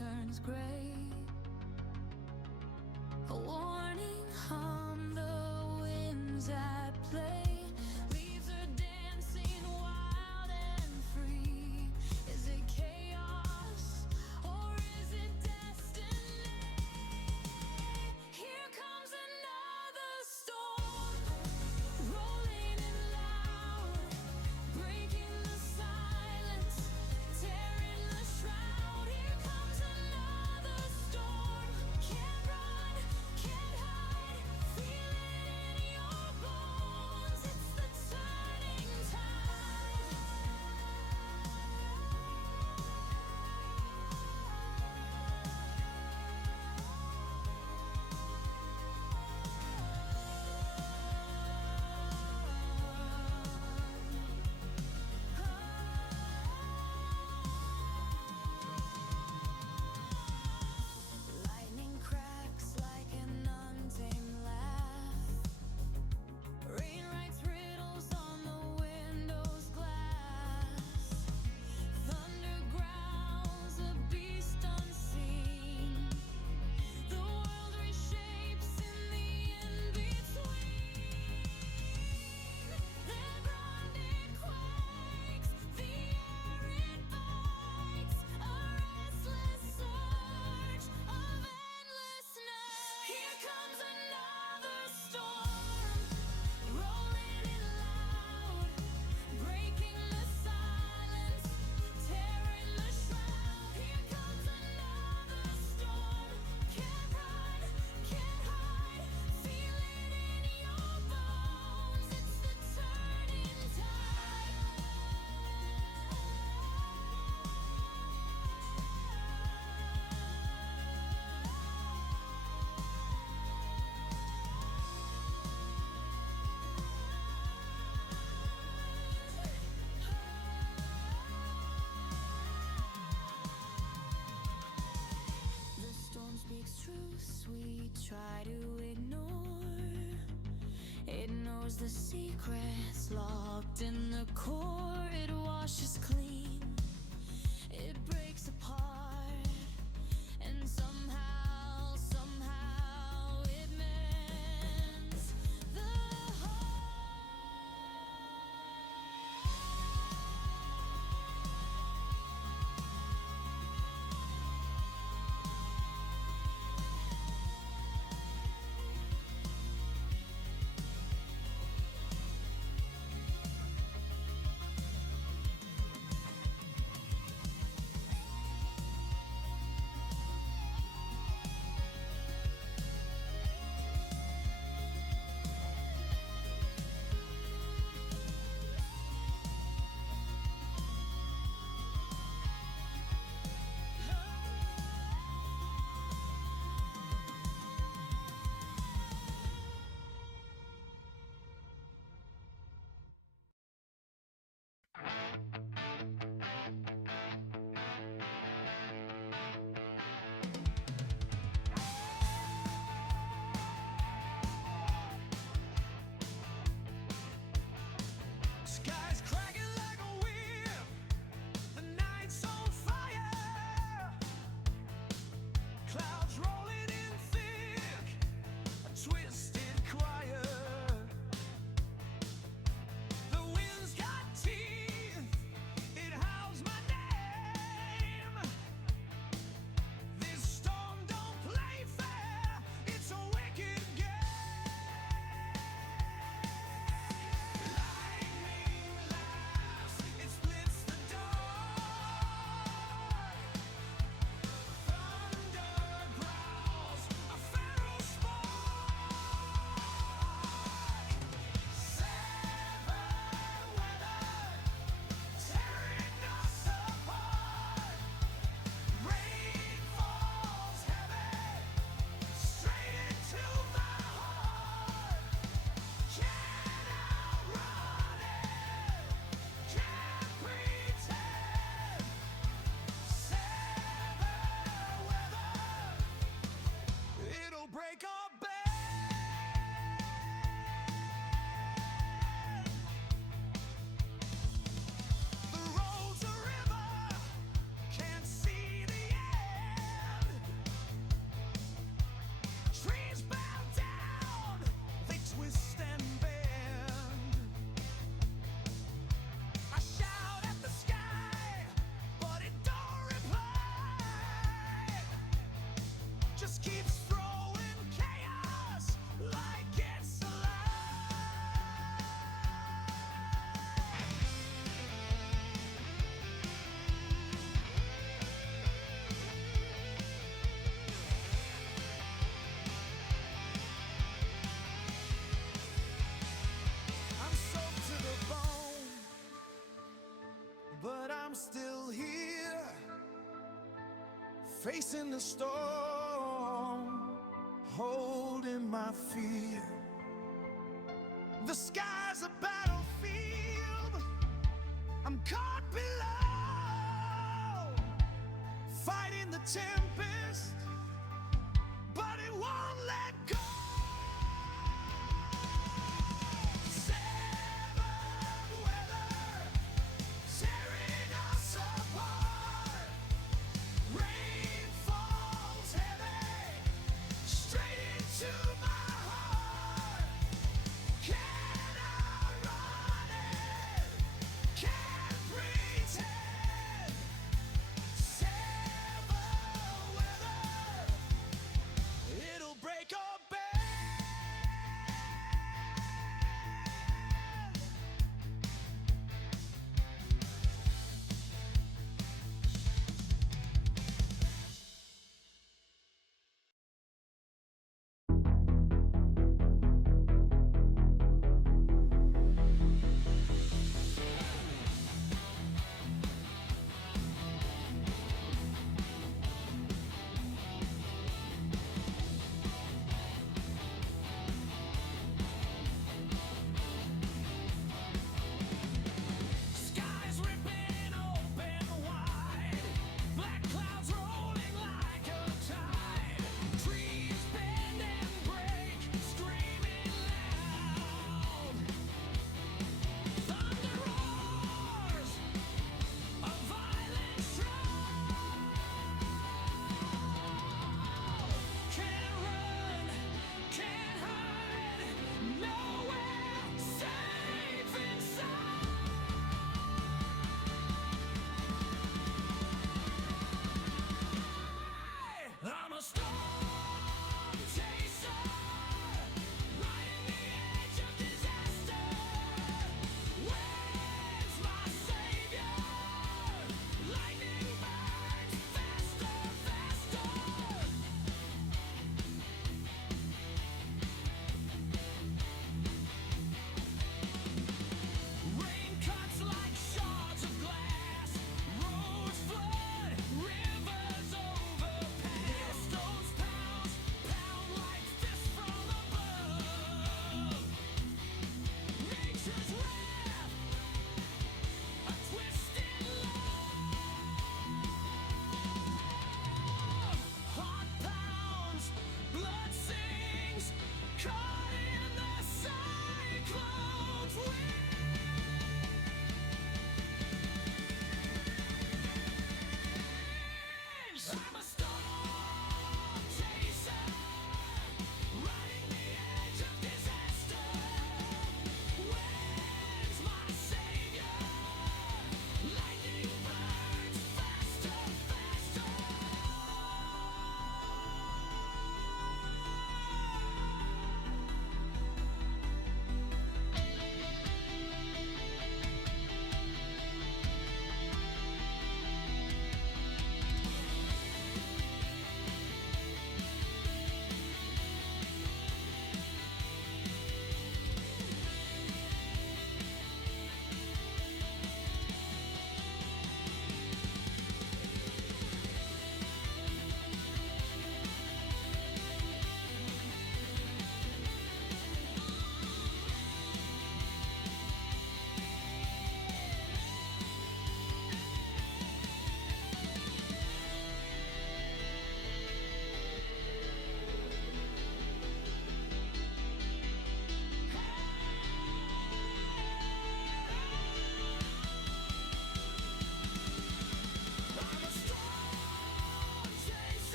turns gray. A warning on the winds at play. Leaves are dancing wild and free. Is it chaos or is it destiny? Here comes another storm, rolling in loud, breaking the silence, tearing the shroud. Here comes another storm. Can't run, can't hide, feel it in your bones. It's the turning tide. Lightning cracks like an untamed laugh. Rain writes riddles on the window's glass. Thunder growls, a beast unseen. The world reshapes in the in-between. Their grounded quakes, the air it bites. A restless surge of endlessness. Here comes another storm, rolling in loud, breaking the silence, tearing the shroud. Here comes another storm. Can't run, can't hide, feel it in your bones. It's the turning tide. The storm speaks truths we try to ignore. It knows the secrets locked in the core. It washes clean, it breaks apart, and somehow it mends the facing the storm, holding my fear. The sky's a battlefield, I'm caught below, fighting the tempest, but it won't let go. Break or bend.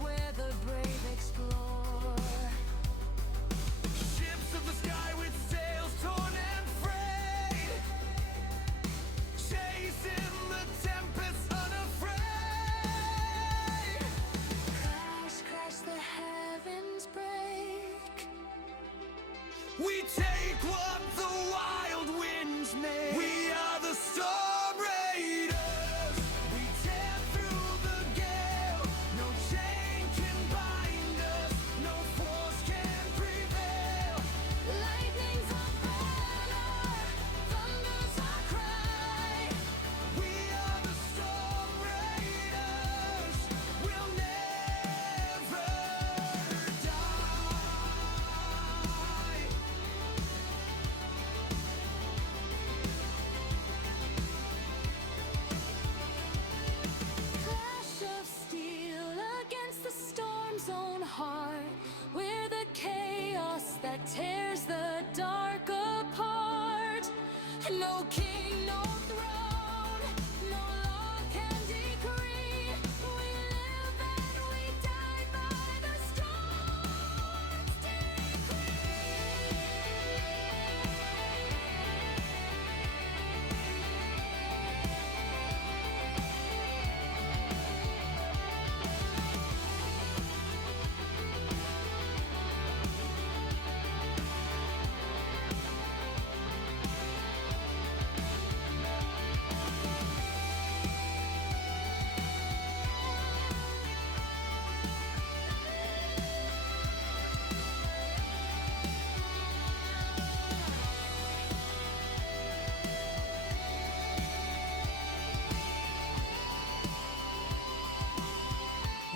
where the brave explore. Ships of the sky with sails torn and frayed, chasing the tempest unafraid. Crash, crash, the heavens break. We take what the wild winds make. We are the storm raiders. We tear through the gale. No chain can bind us. No force can prevail. Lightning's our banner. Thunder's our cry. We are the storm raiders. We'll never die. Clash of steel against the storm's own heart. We're the chaos that tears the dark apart. No king, no throne, no law can decree. We live and we die by the storm's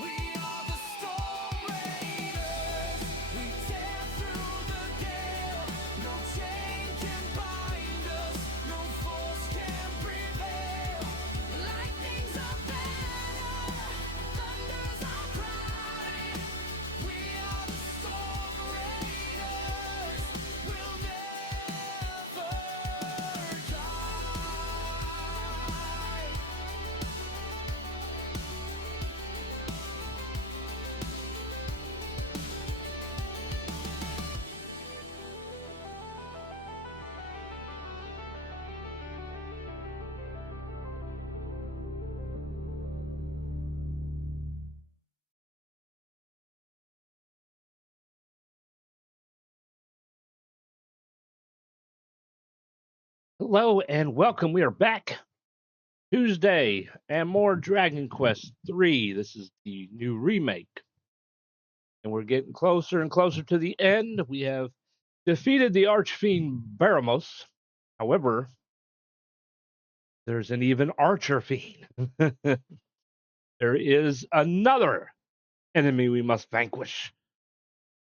We are the storm raiders. We tear through the gale. No chain can bind us. No force can prevail. Lightning's our banner. Thunder's our cry. We are the storm raiders. We'll never Hello and welcome. We are back Tuesday and more Dragon Quest III. This is the new remake. And we're getting closer and closer to the end. We have defeated the archfiend Baramos. However, there's an even archer fiend. There is another enemy we must vanquish.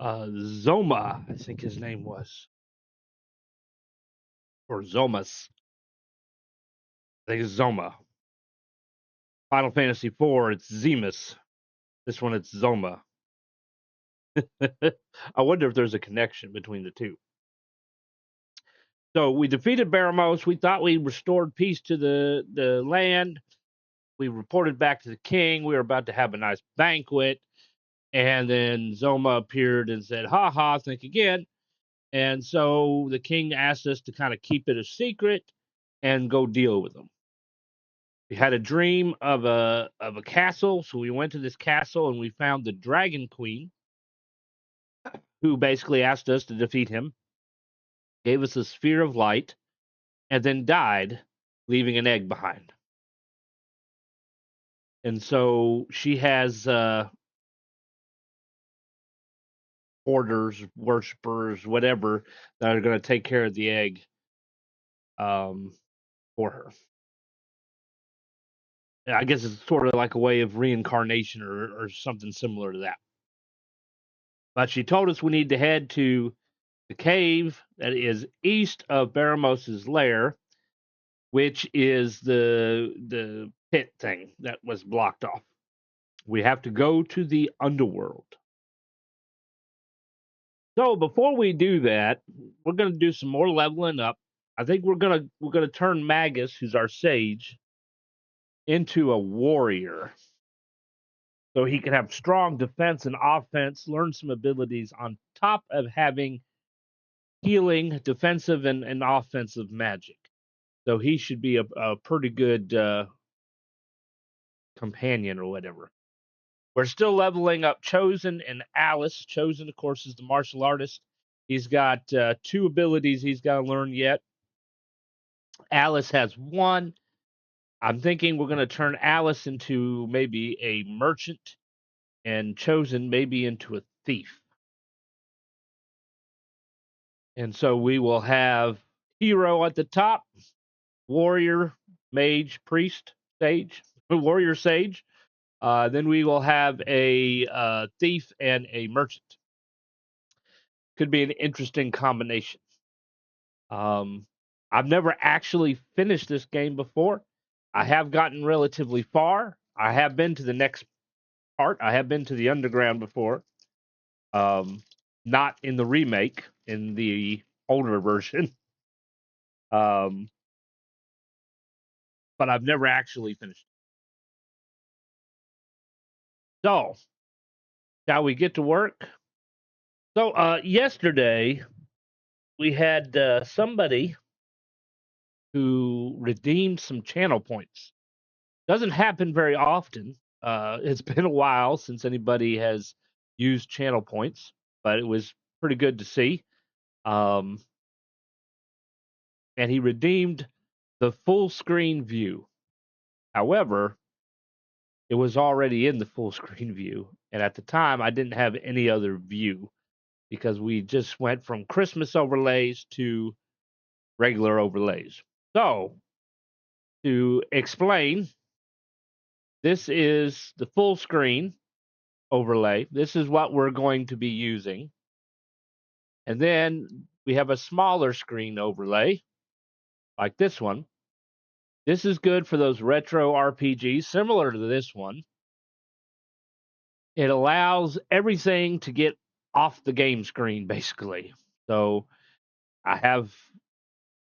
Zoma, I think his name was. Or Zomas. I think it's Zoma. Final Fantasy IV, it's Zemus. This one, it's Zoma. I wonder if there's a connection between the two. So we defeated Baramos. We thought we restored peace to the land. We reported back to the king. We were about to have a nice banquet. And then Zoma appeared and said, ha ha, think again. And so the king asked us to kind of keep it a secret and go deal with them. We had a dream of a castle. So we went to this castle and we found the dragon queen, who basically asked us to defeat him, gave us a sphere of light, and then died, leaving an egg behind. And so she has hoarders, worshippers, whatever, that are going to take care of the egg for her. I guess it's sort of like a way of reincarnation or something similar to that. But she told us we need to head to the cave that is east of Baramos's lair, which is the pit thing that was blocked off. We have to go to the underworld. So before we do that, we're going to do some more leveling up. I think we're going to turn Magus, who's our sage, into a warrior. So he can have strong defense and offense, learn some abilities on top of having healing, defensive, and offensive magic. So he should be a pretty good companion or whatever. We're still leveling up Chosen and Alice. Chosen, of course, is the martial artist. He's got 2 abilities he's got to learn yet. Alice has 1. I'm thinking we're going to turn Alice into maybe a merchant and Chosen maybe into a thief. And so we will have hero at the top, warrior, mage, priest, sage, warrior, sage. Then we will have a thief and a merchant. Could be an interesting combination. I've never actually finished this game before. I have gotten relatively far. I have been to the next part. I have been to the underground before. Not in the remake, in the older version. But I've never actually finished. So, shall we get to work? So, yesterday we had somebody who redeemed some channel points. Doesn't happen very often. It's been a while since anybody has used channel points, but it was pretty good to see. And he redeemed the full screen view. However, it was already in the full screen view. And at the time, I didn't have any other view because we just went from Christmas overlays to regular overlays. So, to explain, this is the full screen overlay. This is what we're going to be using. And then we have a smaller screen overlay, like this one. This is good for those retro RPGs, similar to this one. It allows everything to get off the game screen, basically. So I have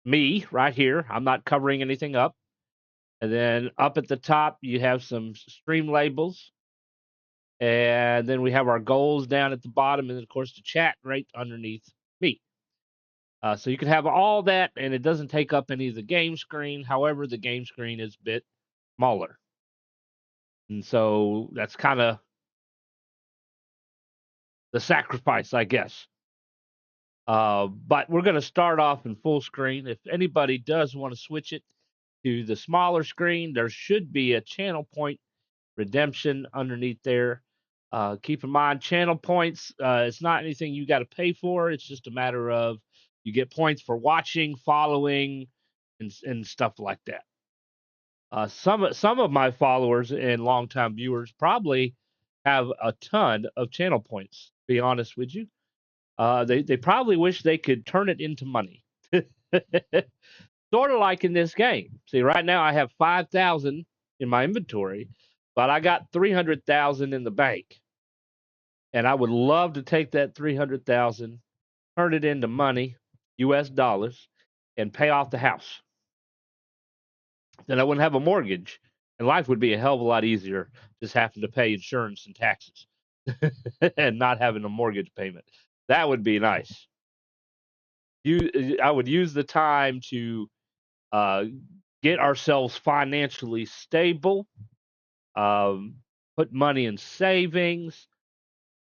me right here. I'm not covering anything up. And then up at the top, you have some stream labels. And then we have our goals down at the bottom. And then, of course, the chat right underneath me. So you can have all that, and it doesn't take up any of the game screen. However, the game screen is a bit smaller. And so that's kind of the sacrifice, I guess. But we're going to start off in full screen. If anybody does want to switch it to the smaller screen, there should be a channel point redemption underneath there. Keep in mind, channel points, it's not anything you got to pay for. It's just a matter of you get points for watching, following, and stuff like that. Some of my followers and longtime viewers probably have a ton of channel points. To be honest with you, they probably wish they could turn it into money. Sort of like in this game. See, right now I have 5,000 in my inventory, but I got 300,000 in the bank, and I would love to take that 300,000, turn it into money, U.S. dollars, and pay off the house. Then I wouldn't have a mortgage, and life would be a hell of a lot easier just having to pay insurance and taxes and not having a mortgage payment. That would be nice. I would use the time to get ourselves financially stable, put money in savings,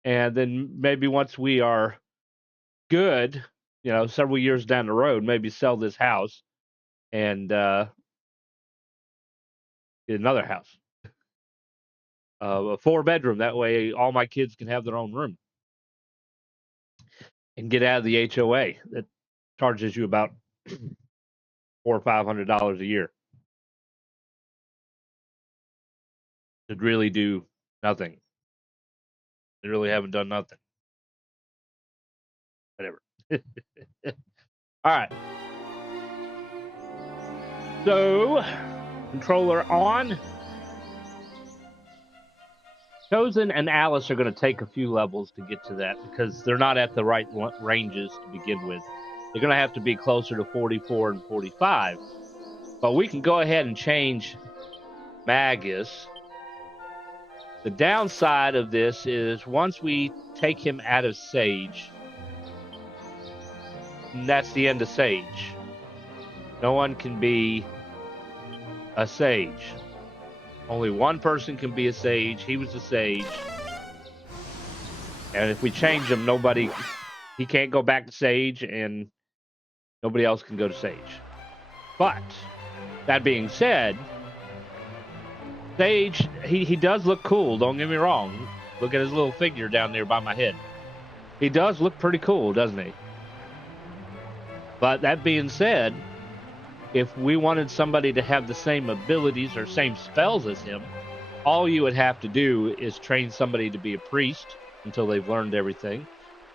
and then maybe once we are good, several years down the road, maybe sell this house and get another house. A 4-bedroom. That way, all my kids can have their own room and get out of the HOA that charges you about $400 or $500 a year to really do nothing. They really haven't done nothing. Whatever. All right. So, controller on. Chosen and Alice are going to take a few levels to get to that because they're not at the right ranges to begin with. They're going to have to be closer to 44 and 45. But we can go ahead and change Magus The downside of this is once we take him out of Sage, that's the end of Sage. No one can be a Sage. Only one person can be a Sage. He was a Sage. And if we change him, he can't go back to Sage, and nobody else can go to Sage. But, that being said, Sage, he does look cool, don't get me wrong. Look at his little figure down there by my head. He does look pretty cool, doesn't he? But that being said, if we wanted somebody to have the same abilities or same spells as him, all you would have to do is train somebody to be a priest until they've learned everything.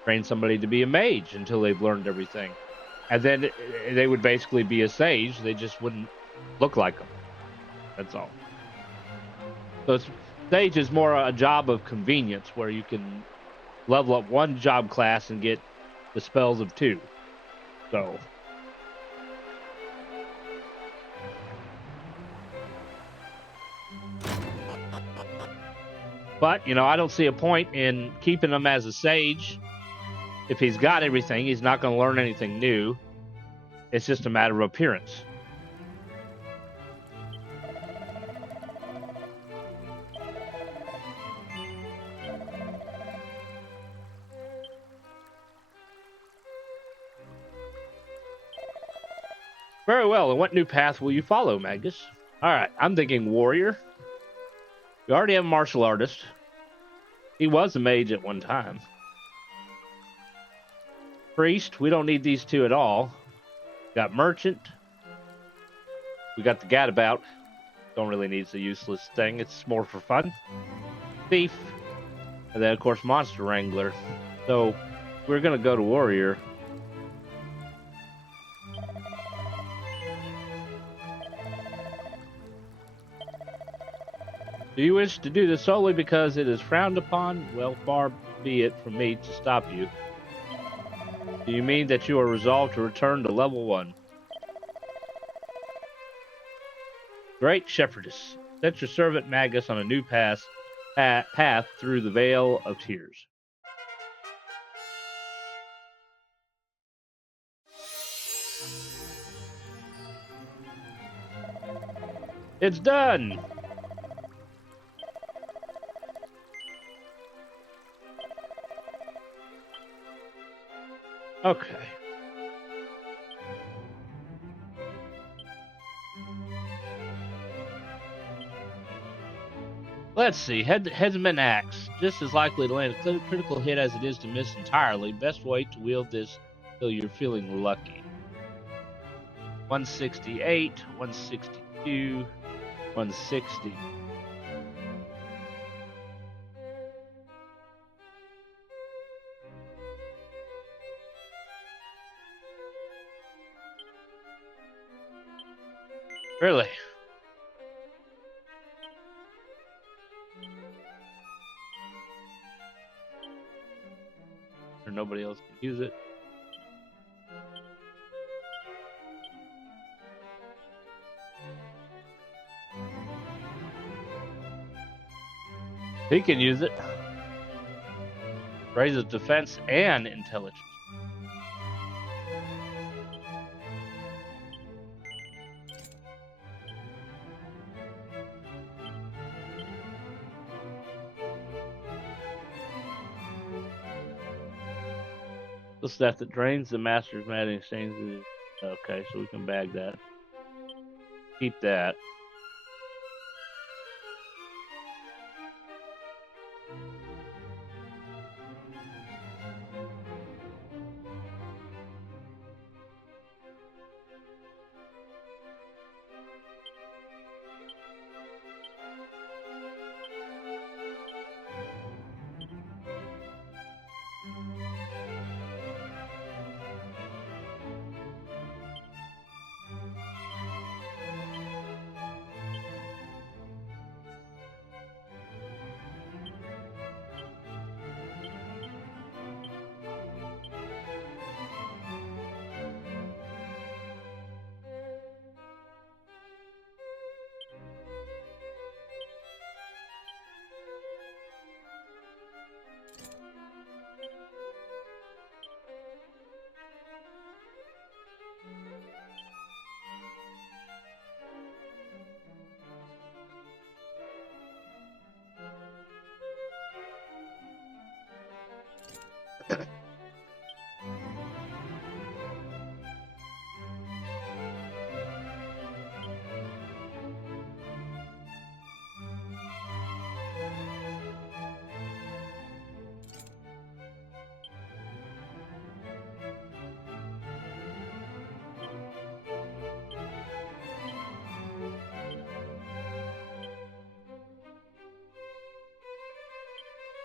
Train somebody to be a mage until they've learned everything. And then they would basically be a sage. They just wouldn't look like them. That's all. So sage is more a job of convenience where you can level up one job class and get the spells of two. So... But, I don't see a point in keeping him as a sage. If he's got everything, he's not going to learn anything new. It's just a matter of appearance. Very well, and what new path will you follow, Magus? Alright, I'm thinking warrior. We already have a martial artist. He was a mage at one time. Priest, we don't need these two at all. Got merchant. We got the gadabout. Don't really need a useless thing. It's more for fun. Thief. And then, of course, monster wrangler. So, we're going to go to warrior. Do you wish to do this solely because it is frowned upon? Well, far be it from me to stop you. Do you mean that you are resolved to return to level 1? Great shepherdess, set your servant Magus on a new path through the Vale of Tears. It's done! Okay. Let's see. Headsman Axe. Just as likely to land a critical hit as it is to miss entirely. Best way to wield this till you're feeling lucky. 168, 162, 160. Really? Or nobody else can use it. He can use it. Raises defense and intelligence. The stuff that drains the master's mana and exchanges. Okay, so we can bag that. Keep that.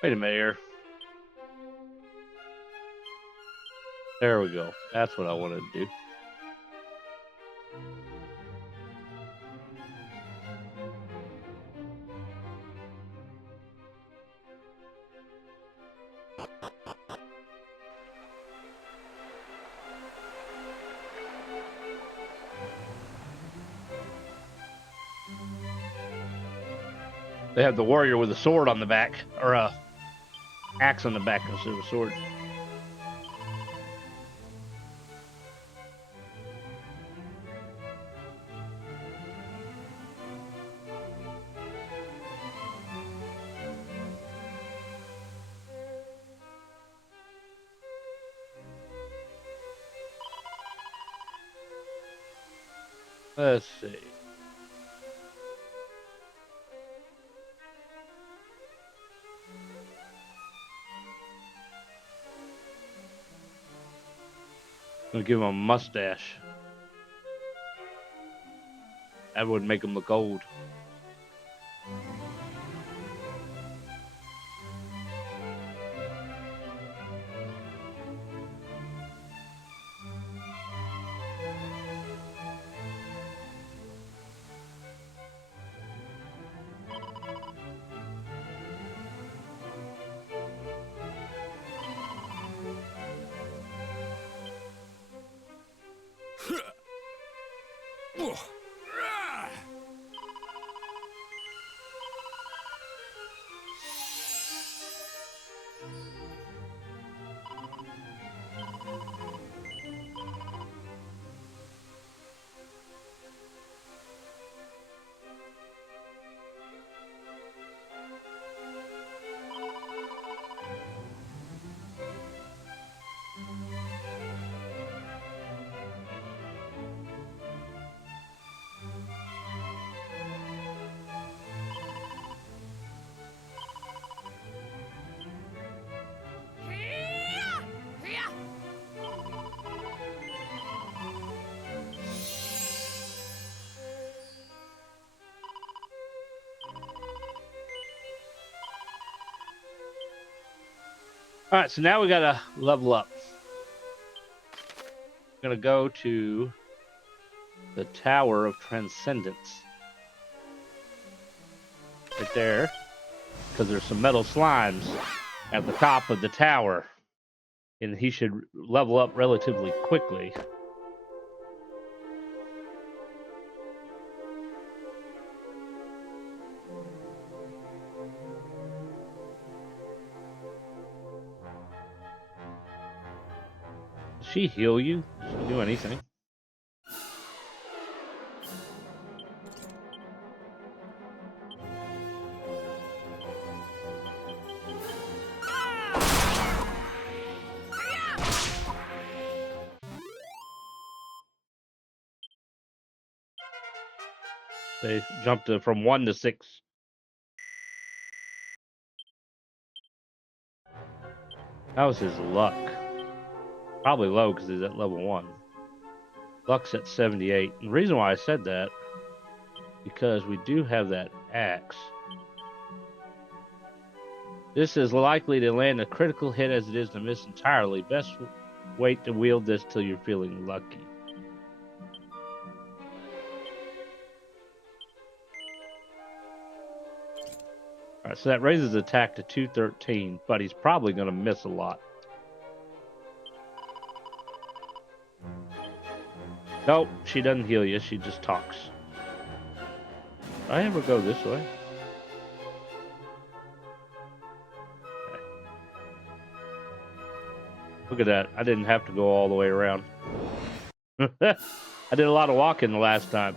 Wait a minute here. There we go. That's what I wanted to do. They have the warrior with a sword on the back, or a axe on the back instead of a sword. Let's see. I'm gonna give him a mustache. That would make him look old. All right, so now we gotta level up. We're gonna go to the Tower of Transcendence. Right there. Because there's some metal slimes at the top of the tower. And he should level up relatively quickly. Does she heal you? Does she do anything? They jumped from 1 to 6. That was his luck. Probably low because he's at level 1. Luck's at 78. And the reason why I said that, because we do have that axe. This is likely to land a critical hit as it is to miss entirely. Best wait to wield this till you're feeling lucky. Alright, so that raises attack to 213, but he's probably going to miss a lot. Nope, she doesn't heal you, she just talks. Did I ever go this way? Okay. Look at that, I didn't have to go all the way around. I did a lot of walking the last time.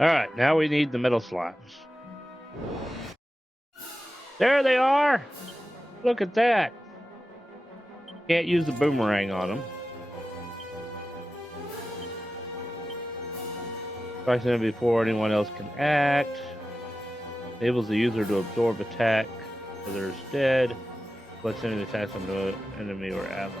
All right, now we need the metal slimes. There they are. Look at that. Can't use the boomerang on them. Strikes them before anyone else can act. Enables the user to absorb attack. Others dead. Lets enemy attacks on the enemy or ally.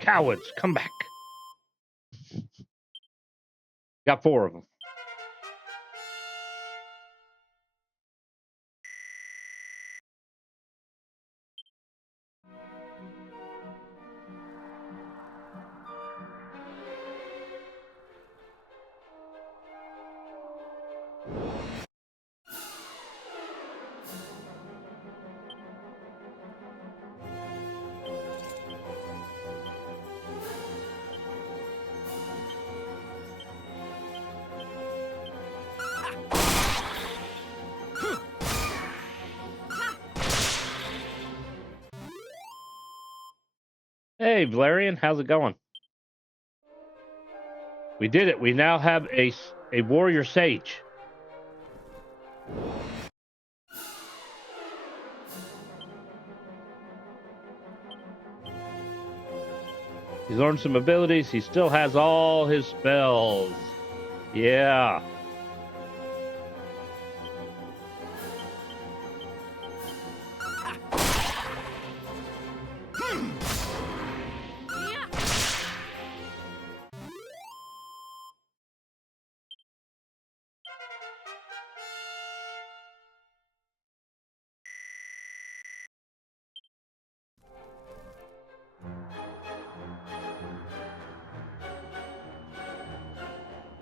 Cowards, come back. Got 4 of them. Hey, Valerian, how's it going? We did it. We now have a warrior sage. He's learned some abilities. He still has all his spells. Yeah.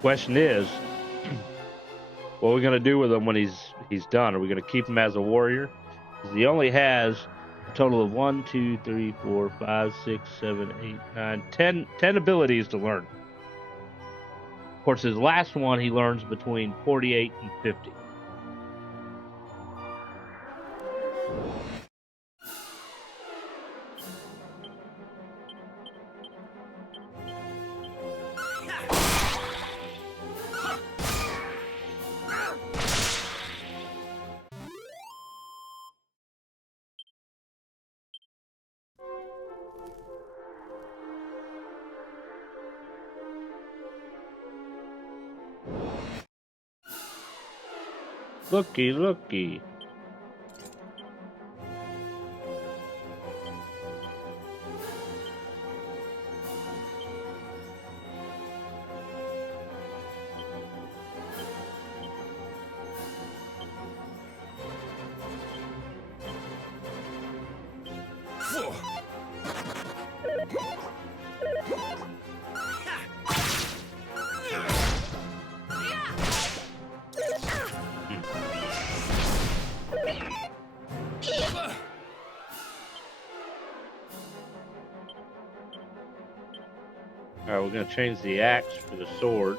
Question is, what are we gonna do with him when he's done? Are we gonna keep him as a warrior? Because he only has a total of 1, 2, 3, 4, 5, 6, 7, 8, 9, 10 abilities to learn. Of course, his last one he learns between 48 and 50. Looky, looky. Alright, we're going to change the axe for the sword.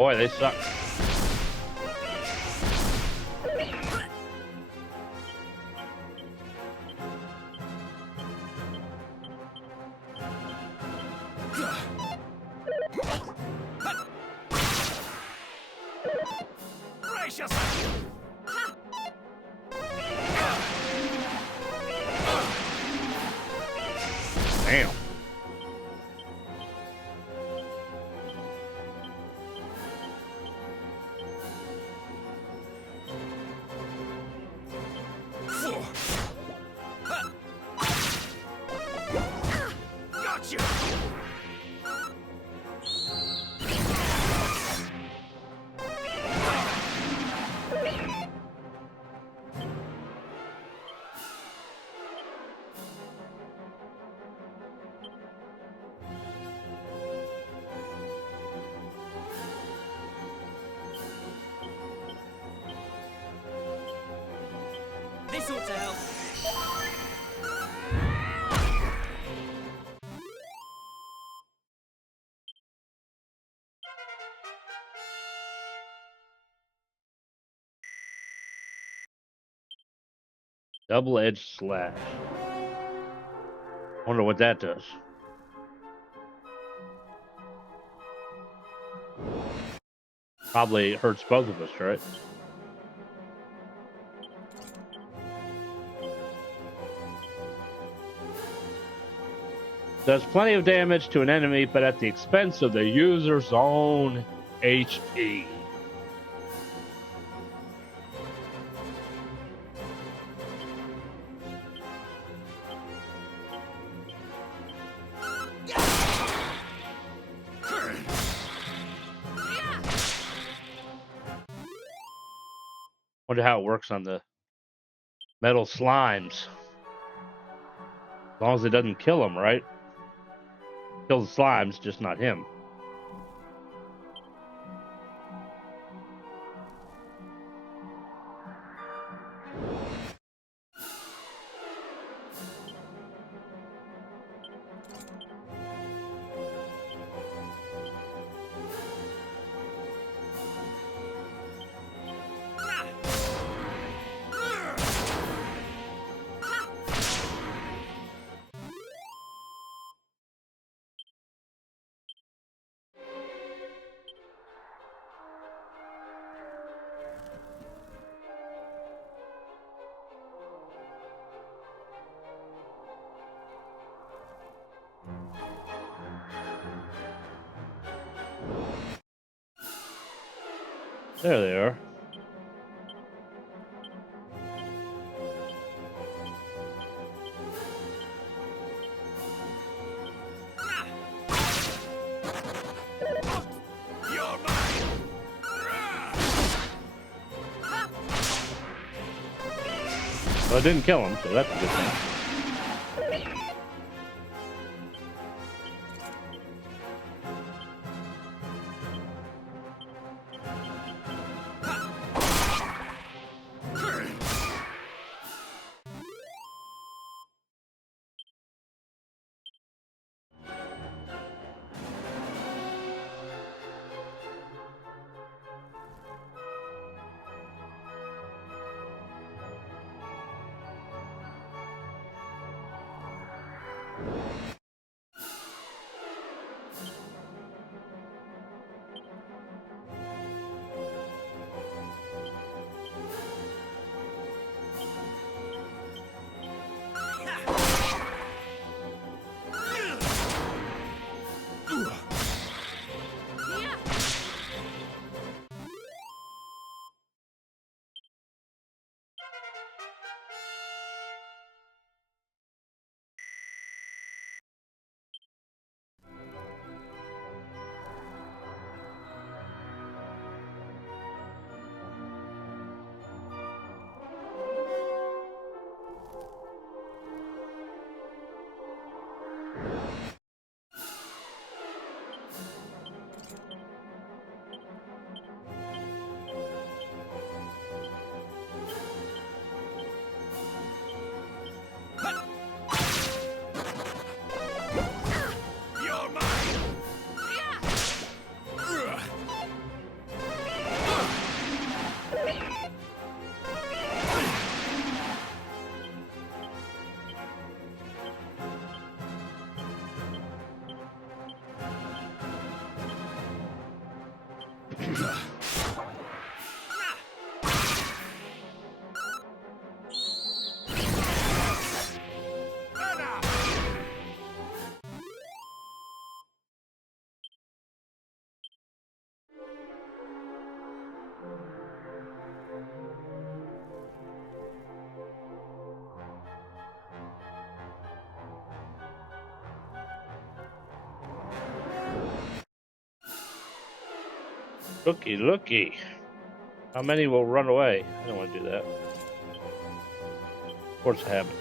Boy, they suck. Damn. Gotcha. This ought to help. Double-edged slash. Wonder what that does. Probably hurts both of us, right? Does plenty of damage to an enemy, but at the expense of the user's own HP. Wonder how it works on the metal slimes. As long as it doesn't kill him, right? Kill the slimes, just not him. There they are. You're mine. Well, it didn't kill him, so that's a good thing. Looky, looky. How many will run away? I don't want to do that. Of course I haven't.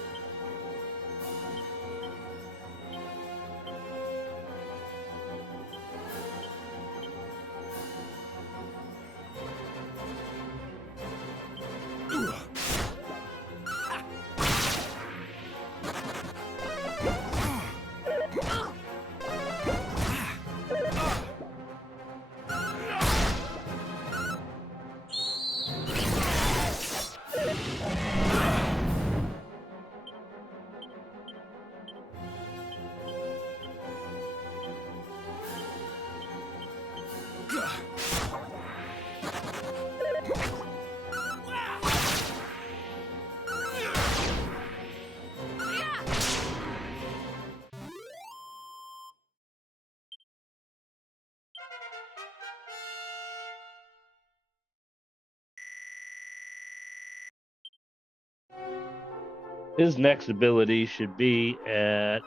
His next ability should be at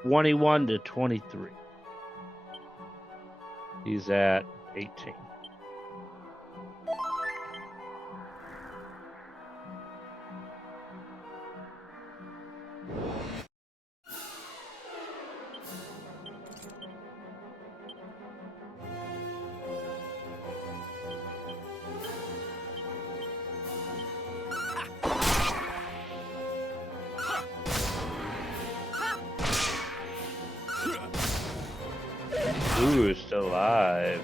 21 to 23. He's at 18. Ooh, it's still alive.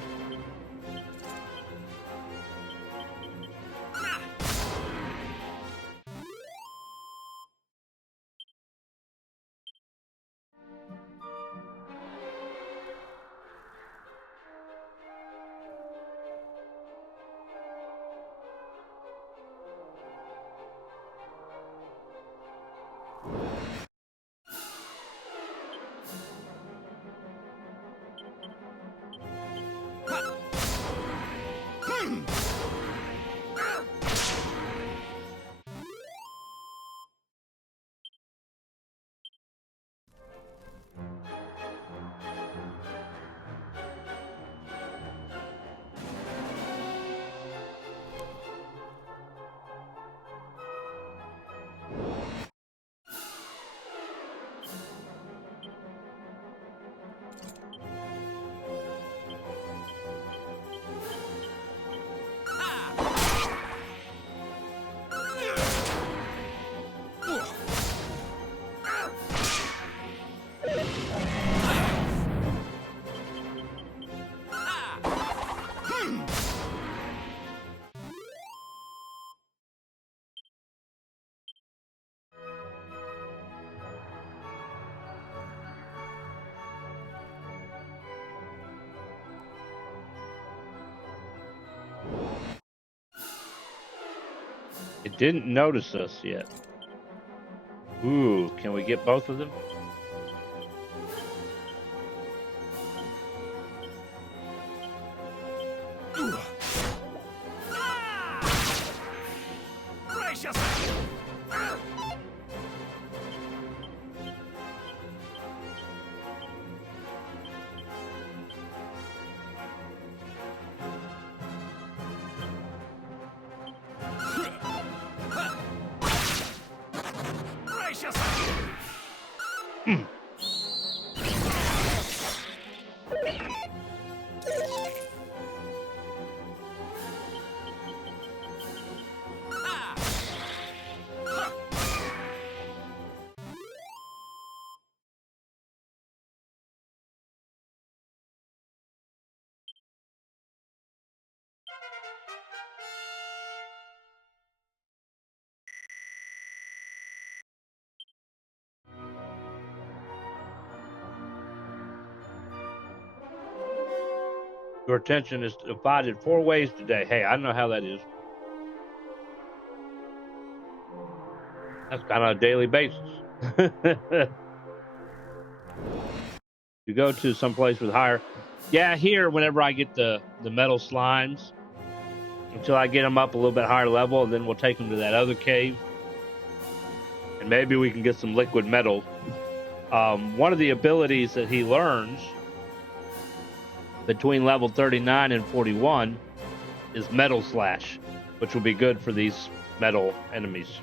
It didn't notice us yet. Ooh, can we get both of them? Brace yourself! Brace yourself! Your attention is divided 4 ways today. Hey, I know how that is. That's kind of a daily basis. You go to some place with higher. Yeah, here, whenever I get the metal slimes, until I get them up a little bit higher level, and then we'll take them to that other cave. And maybe we can get some liquid metal. One of the abilities that he learns between level 39 and 41 is Metal Slash, which will be good for these metal enemies.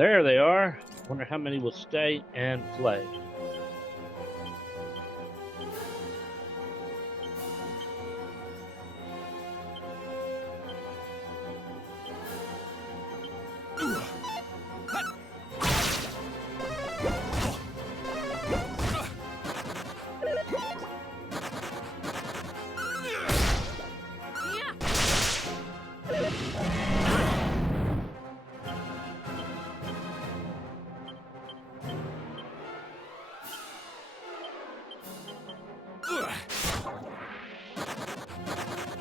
There they are. Wonder how many will stay and play.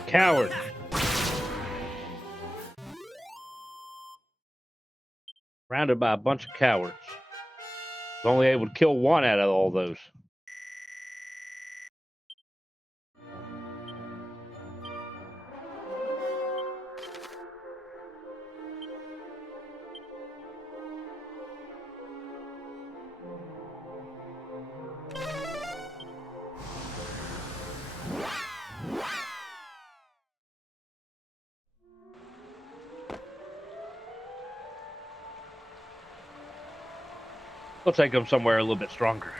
Coward. Surrounded by a bunch of cowards. Was only able to kill one out of all those. We'll take them somewhere a little bit stronger.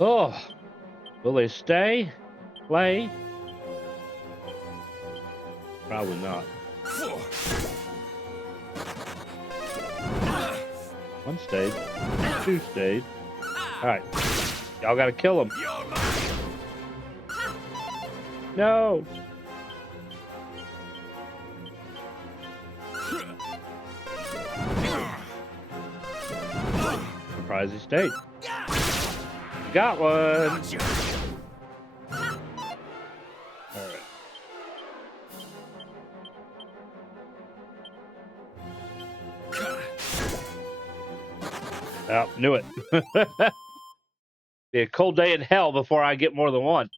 Oh, will they stay? Play? Probably not. One stayed. Two stayed. Alright. Y'all gotta kill them. No! Surprised he stayed. You got one! Alright. Oh, knew it. Be a cold day in hell before I get more than one.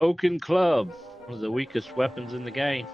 Oaken Club, one of the weakest weapons in the game.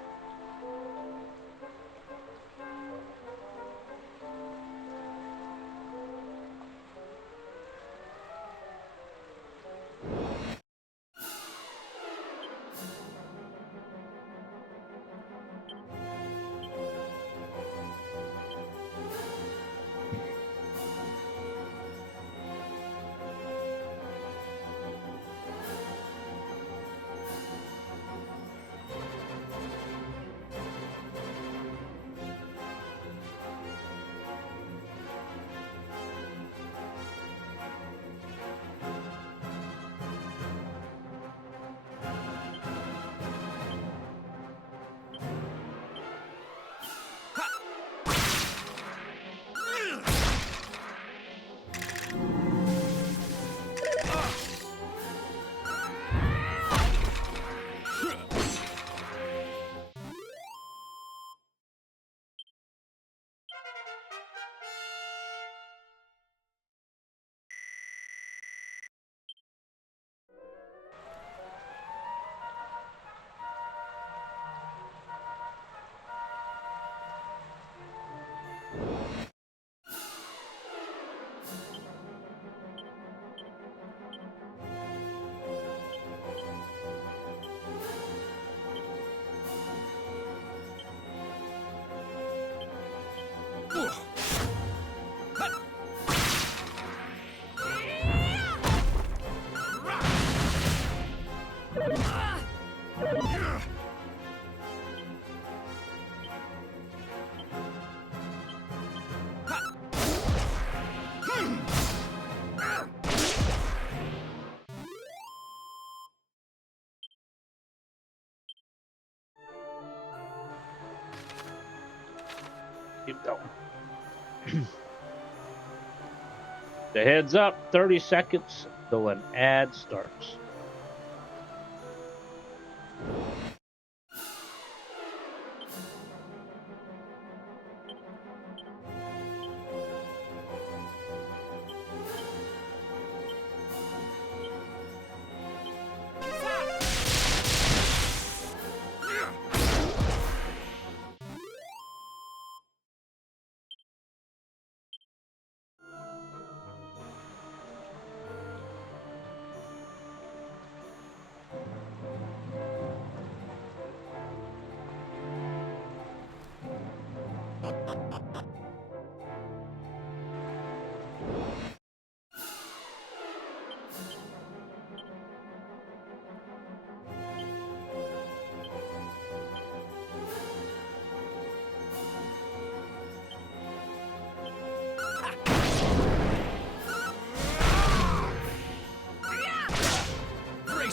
Keep going. The heads up, 30 seconds till an ad starts.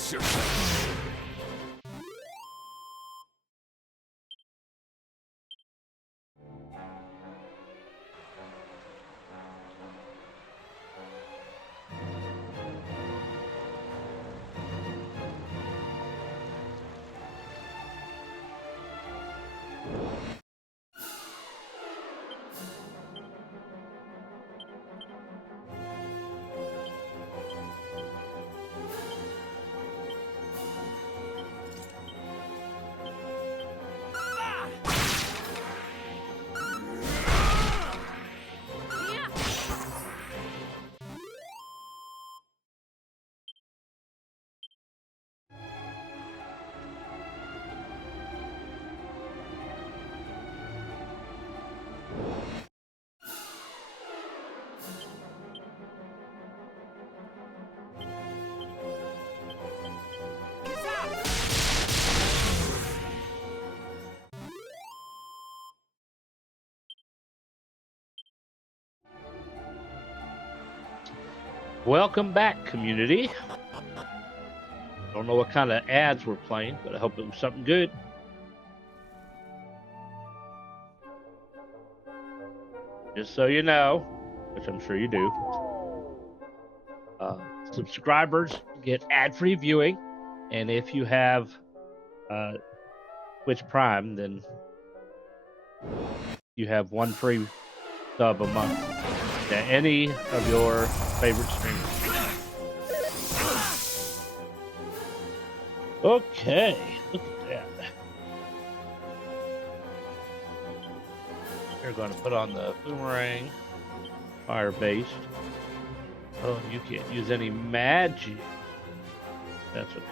brace yourself. Welcome back, community. Don't know what kind of ads we're playing, but I hope it was something good. Just so you know, which I'm sure you do, subscribers get ad-free viewing, and if you have Twitch Prime, then you have one free sub a month to any of your favorite streamers. Okay, look at that. We're going to put on the boomerang, fire-based. Oh, you can't use any magic. That's okay.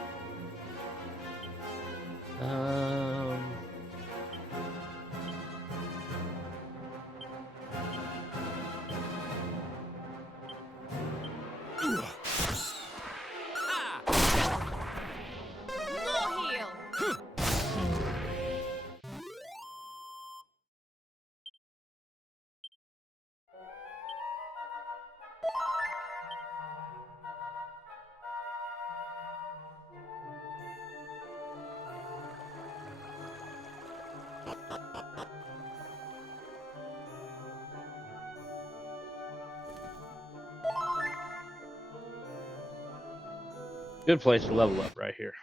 Good place to level up right here.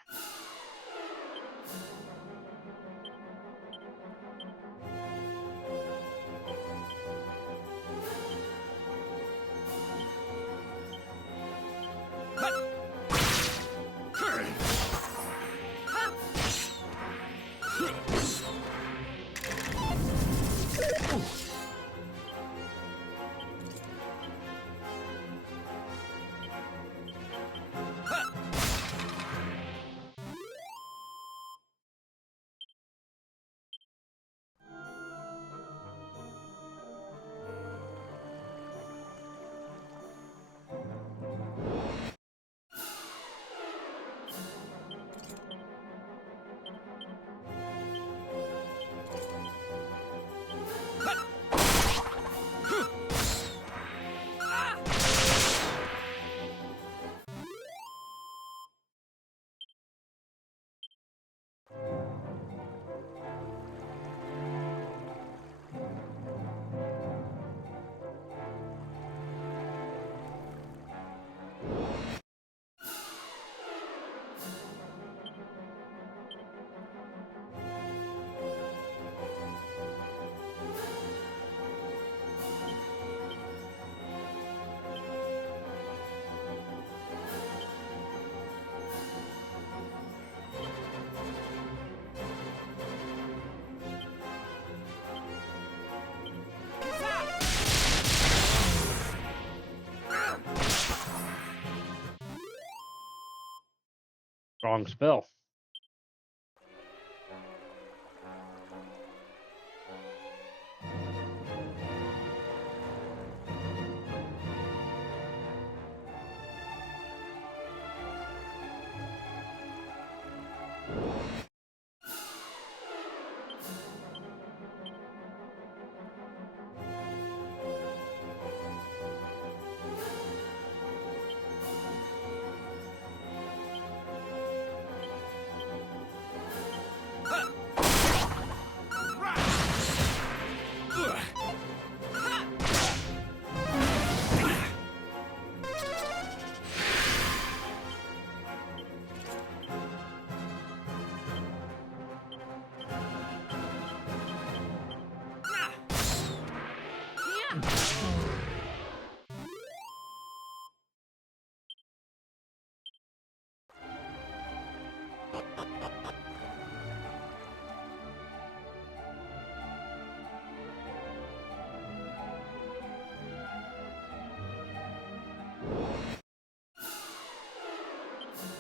Strong spell.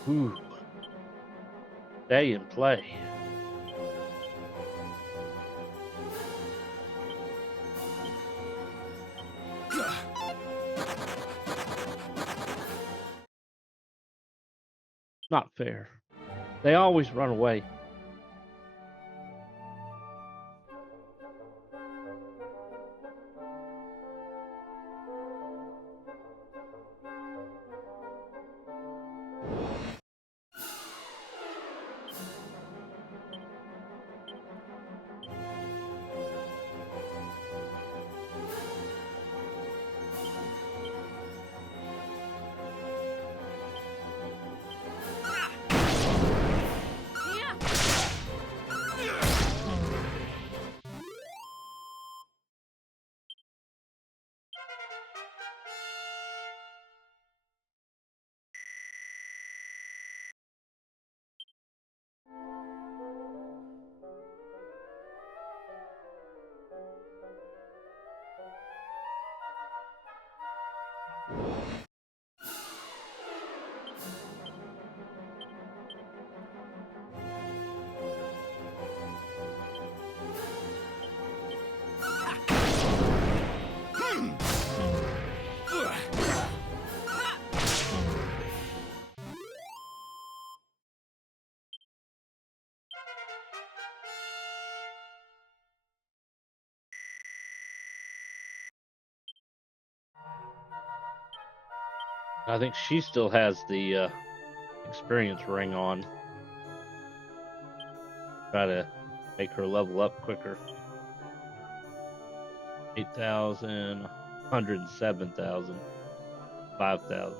Ooh. Stay and play. Not fair. They always run away. I think she still has the experience ring on. Try to make her level up quicker. 8,000, 107,000, 5,000.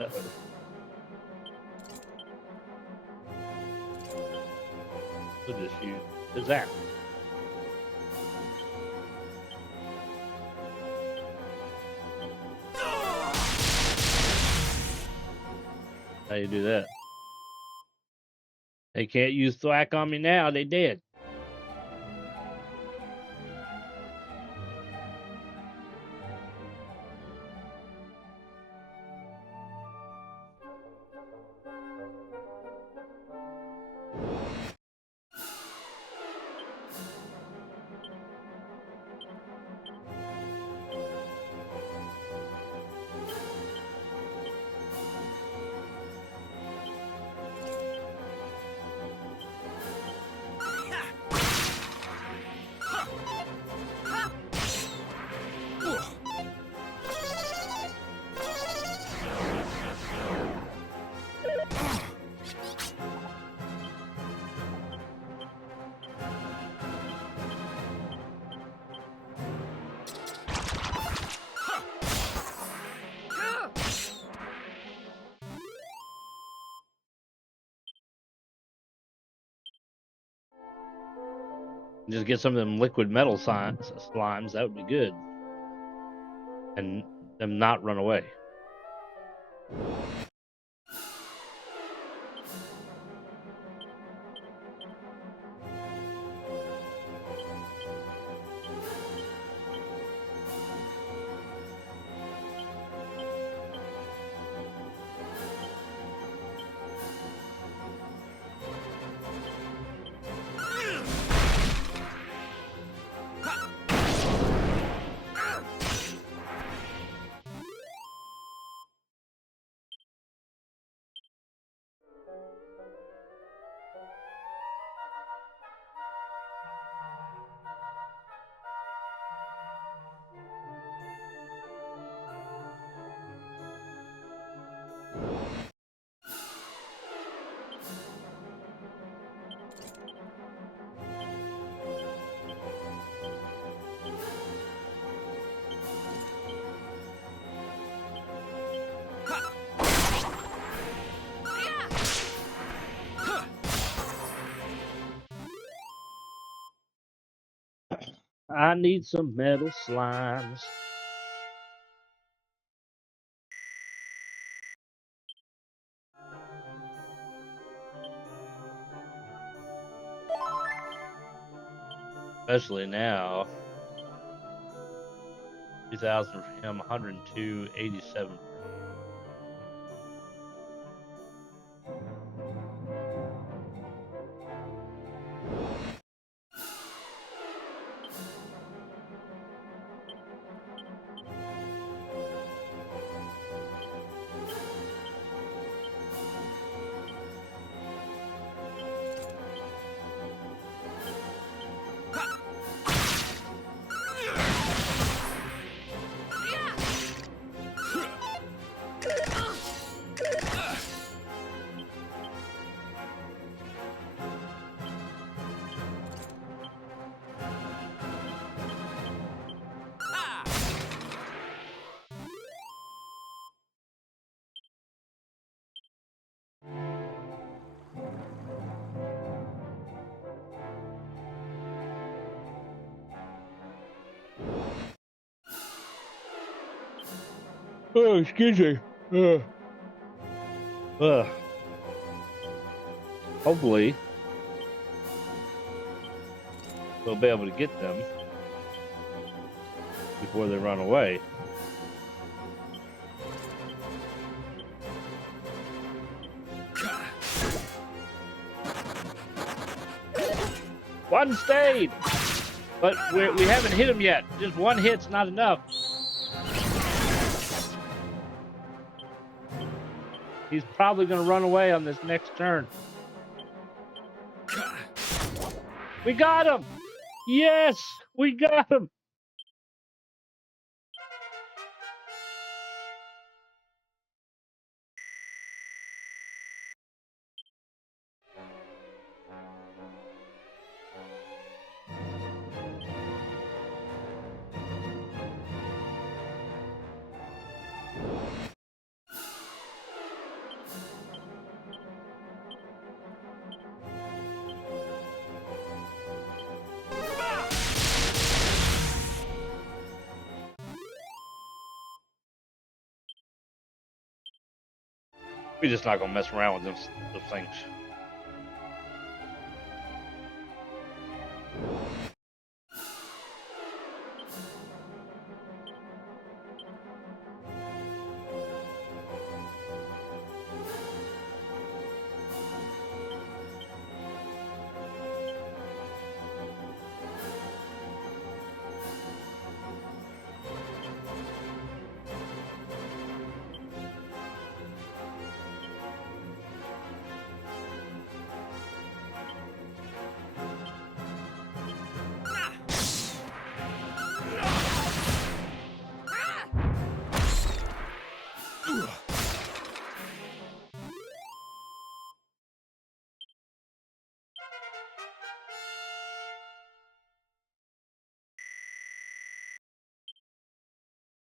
Uh-oh. Look at this you. What's that? How you do that? They can't use thwack on me now. They did. Just get some of them liquid metal slimes. That would be good. And them not run away. I need some metal slimes. Especially now. 2,000 for him, 102, 87. Oh, excuse me. Hopefully, we'll be able to get them before they run away. One stayed, but we haven't hit him yet. Just one hit's not enough. He's probably going to run away on this next turn. We got him! Yes! We got him! We're just not gonna mess around with those things.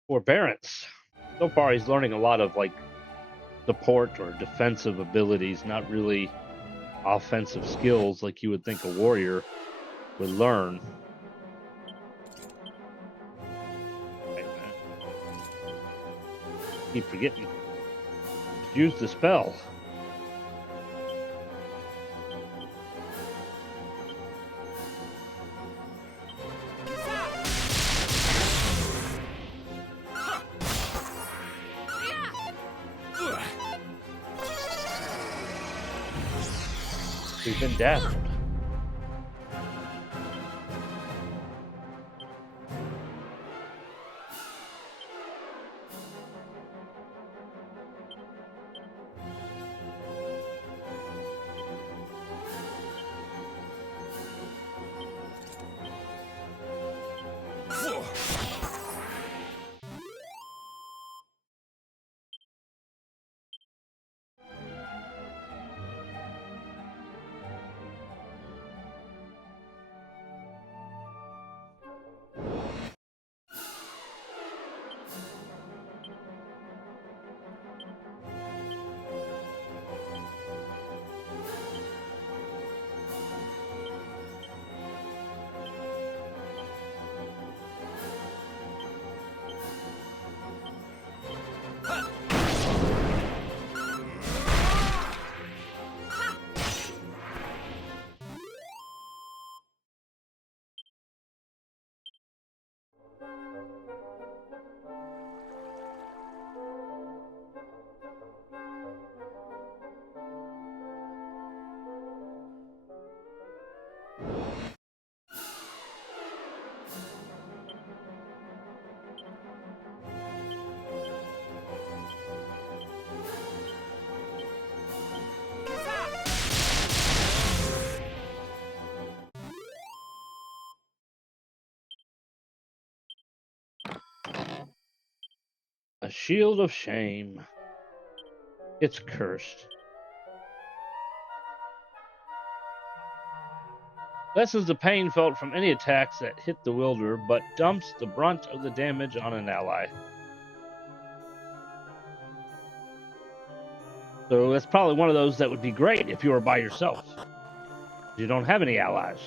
Forbearance. So far, he's learning a lot of like support or defensive abilities, not really offensive skills like you would think a warrior We learn. Wait a minute. Keep forgetting. Just use the spell. We've been dazzled. A shield of shame. It's cursed. Lessens the pain felt from any attacks that hit the wielder, but dumps the brunt of the damage on an ally. So that's probably one of those that would be great if you were by yourself. You don't have any allies.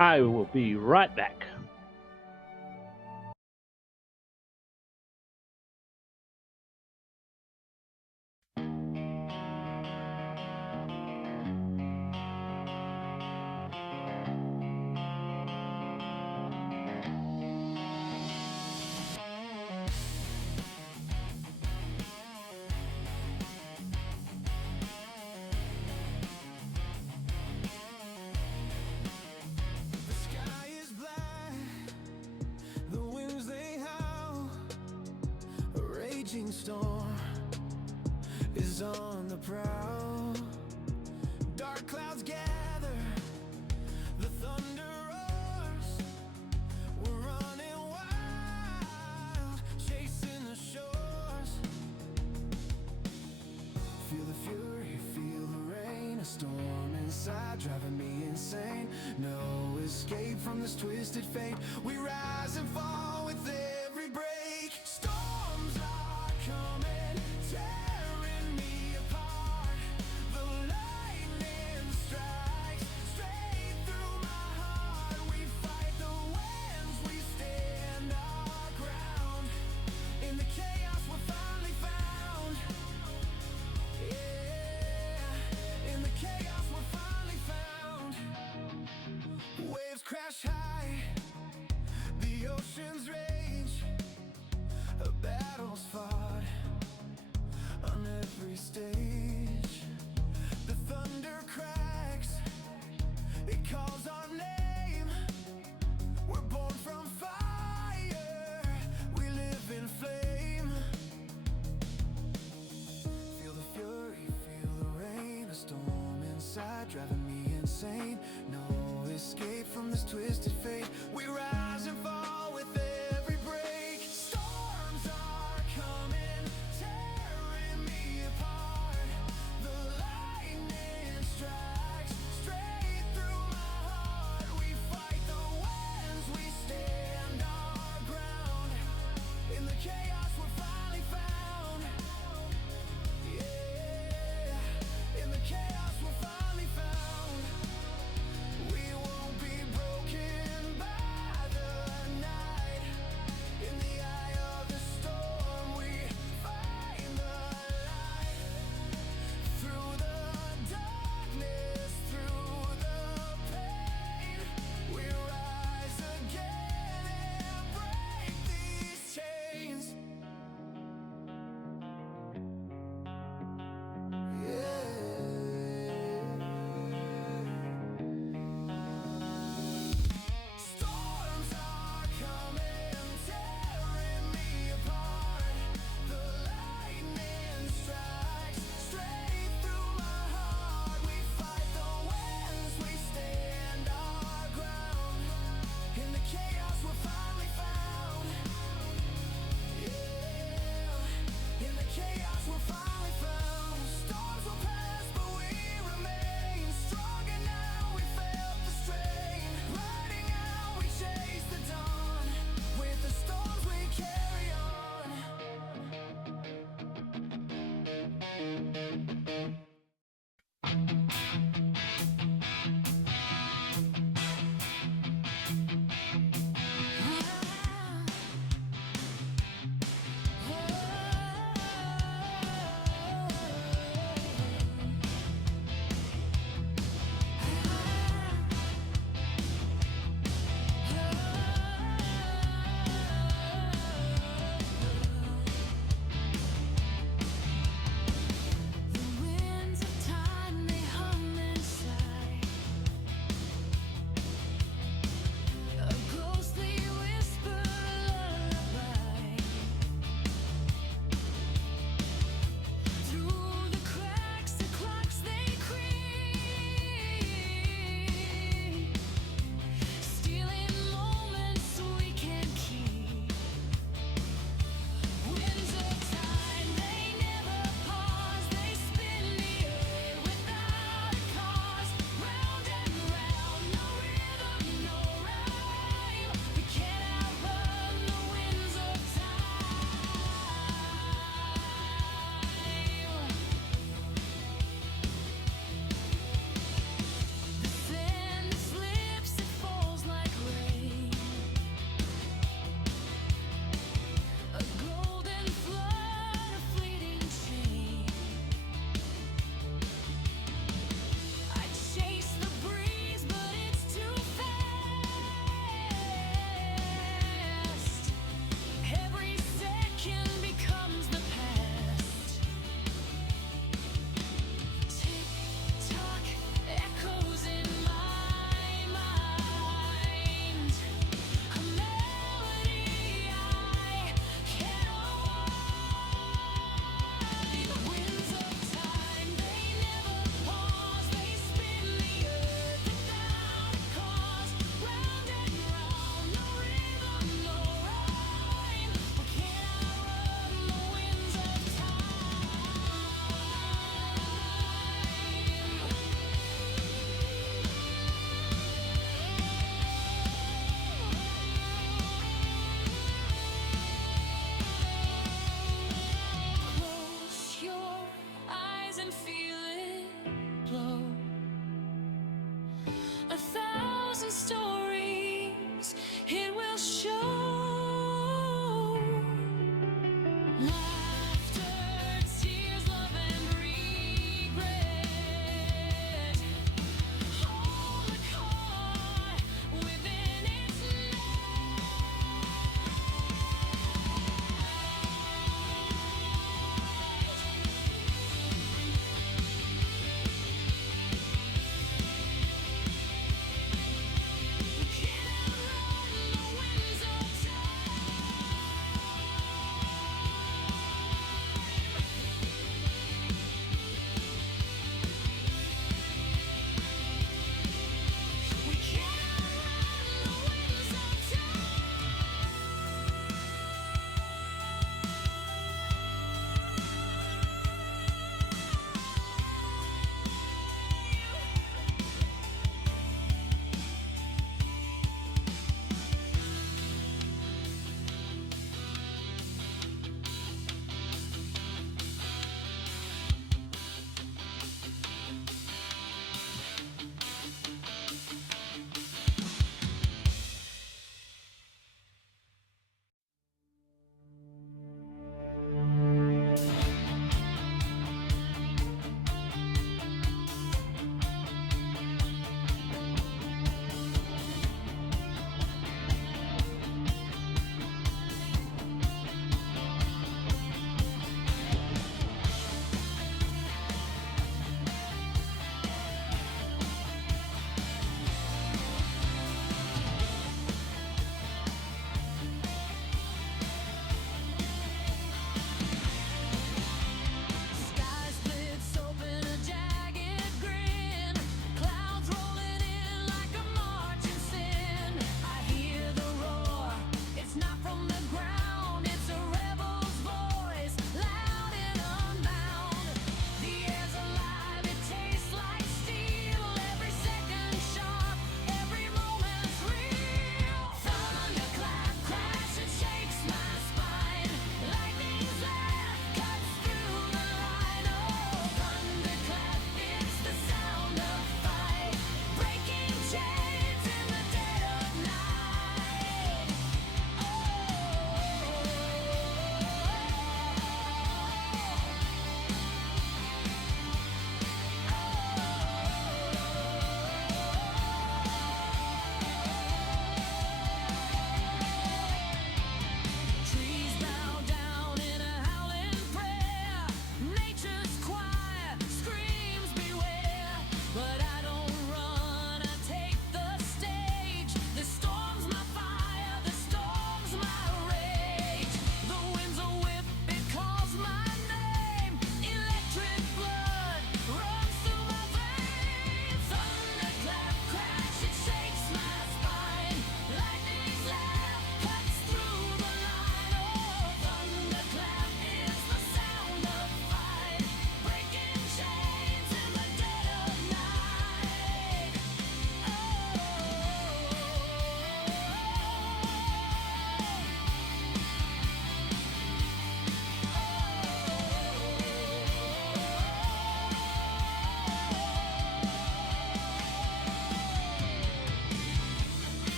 I will be right back. The sky is black, the winds they howl, a raging storm is on the prowl. Dark clouds gather, the thunder roars, we're running wild, chasing the shores. Feel the fury, feel the rain, a storm inside driving me insane. No escape from this twisted fate. We rise and fall with every break. Storms are coming, tearing me apart. The lightning strikes straight through my heart. We fight the winds, we stand our ground. In the chaos we're finally found. Yeah, in the chaos we're finally found. Waves crash high, the oceans rage, battles fought on every stage. The thunder cracks, it calls our name. We're born from fire, we live in flame. Feel the fury, feel the rain, a storm inside driving me insane. No escape from this twisted fate. We rise and fall with every break. Storms are coming, tearing me apart. The lightning strikes straight through my heart. We fight the winds, we stand our ground. In the chaos we're finally found. Yeah, in the chaos we're finally found. We won't be broken by the night.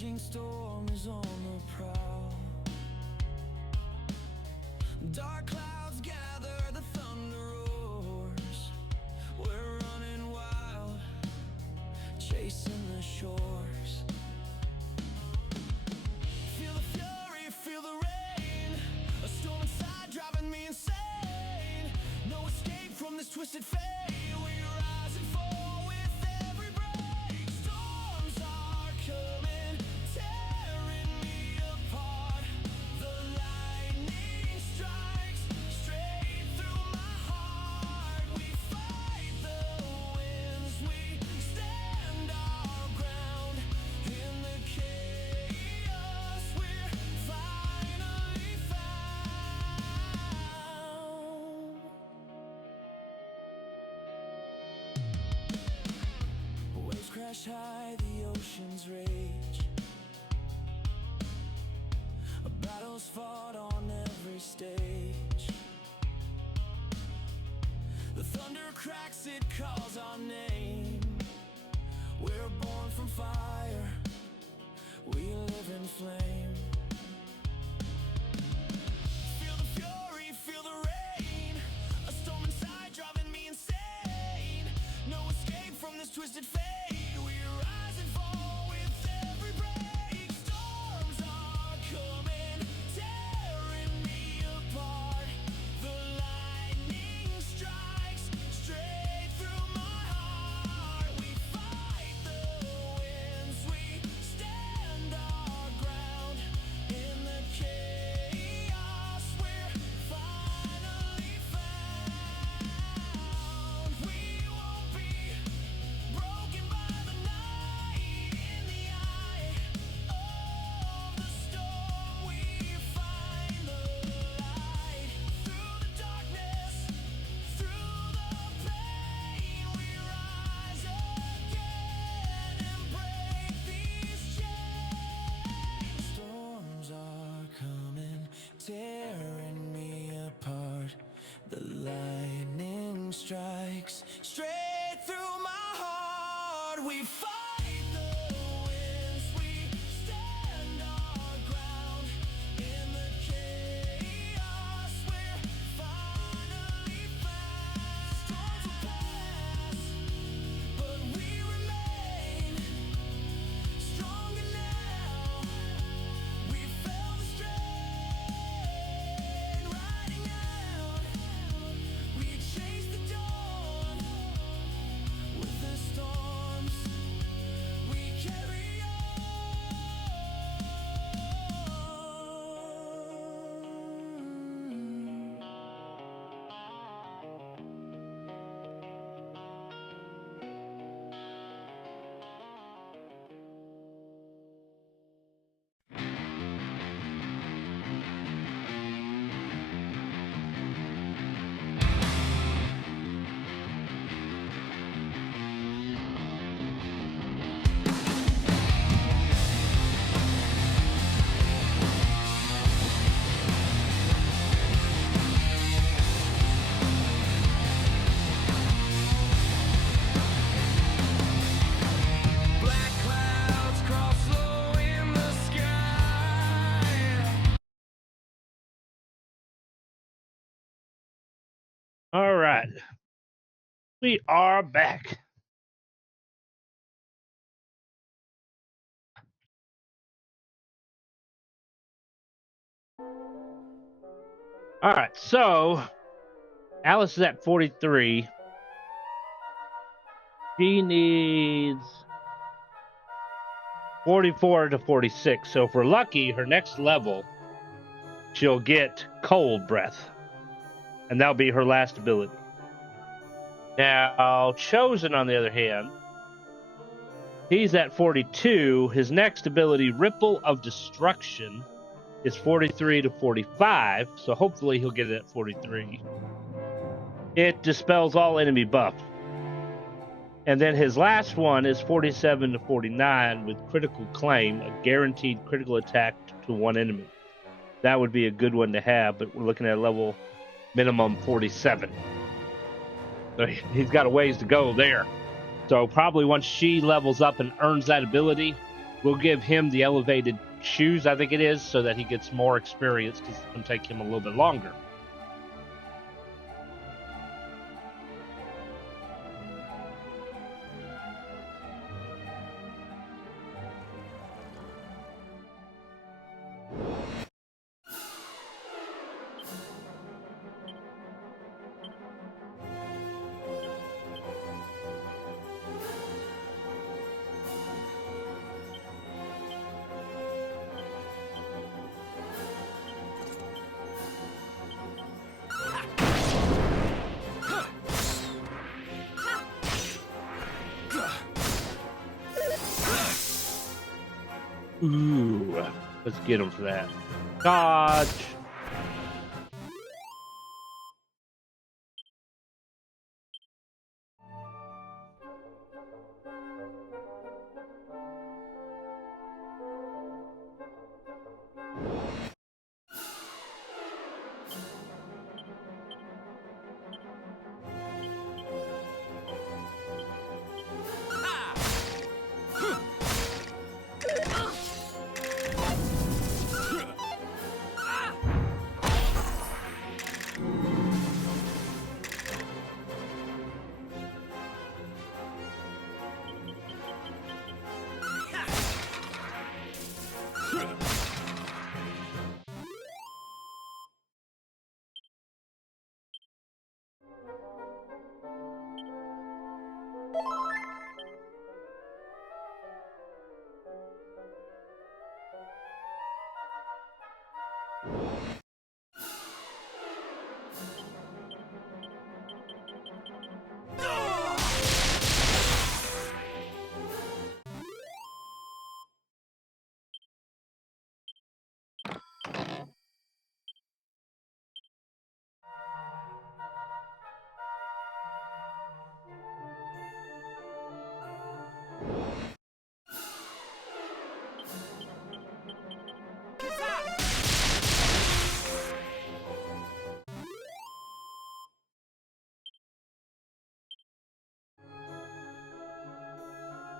raging storm is on the prowl. Dark clouds gather, the thunder roars. We're running wild, chasing the shores. Feel the fury, feel the rain. A storm inside driving me insane. No escape from this twisted fate. We rise and fall with every break. Storms are coming, tearing me apart. The lightning strikes straight through my heart. We fight the winds, we stand our ground. In the chaos we're finally found. Waves crash high, the oceans rage. Battles fought on every stage. The thunder cracks, it calls our name. We're born from fire, we live in flame. Feel the fury, feel the rain. A storm inside driving me insane. No escape from this twisted fate. We rise and fall with every break. Storms are coming, tearing me apart. The lightning strikes straight through my heart. We fight the winds, we stand our ground. In the chaos we're finally found. We won't be broken by the night. In the eye of the storm we find the light. Through the darkness, through the pain, we rise again and break these chains. Storms are coming, tearing me apart. The lightning strikes straight through my heart. We fight the winds, we stand our ground. In the chaos we're finally found. Storms will pass, but we remain stronger now. We felt the strain, riding out. We chase the dawn with the storms. We carry on. Black clouds cross low in the sky. All right. We are back. All right. So Alice is at 43. She needs 44 to 46. So if we're lucky, her next level, she'll get cold breath. And that'll be her last ability. Now, Chosen, on the other hand, he's at 42. His next ability, Ripple of Destruction, is 43 to 45. So hopefully he'll get it at 43. It dispels all enemy buff. And then his last one is 47 to 49 with Critical Claim, a guaranteed critical attack to one enemy. That would be a good one to have, but we're looking at a level minimum 47. So he's got a ways to go there. So probably once she levels up and earns that ability, We'll give him the elevated shoes, I think it is, so that he gets more experience because it's going to take him a little bit longer. Ooh, let's get him for that. Dodge.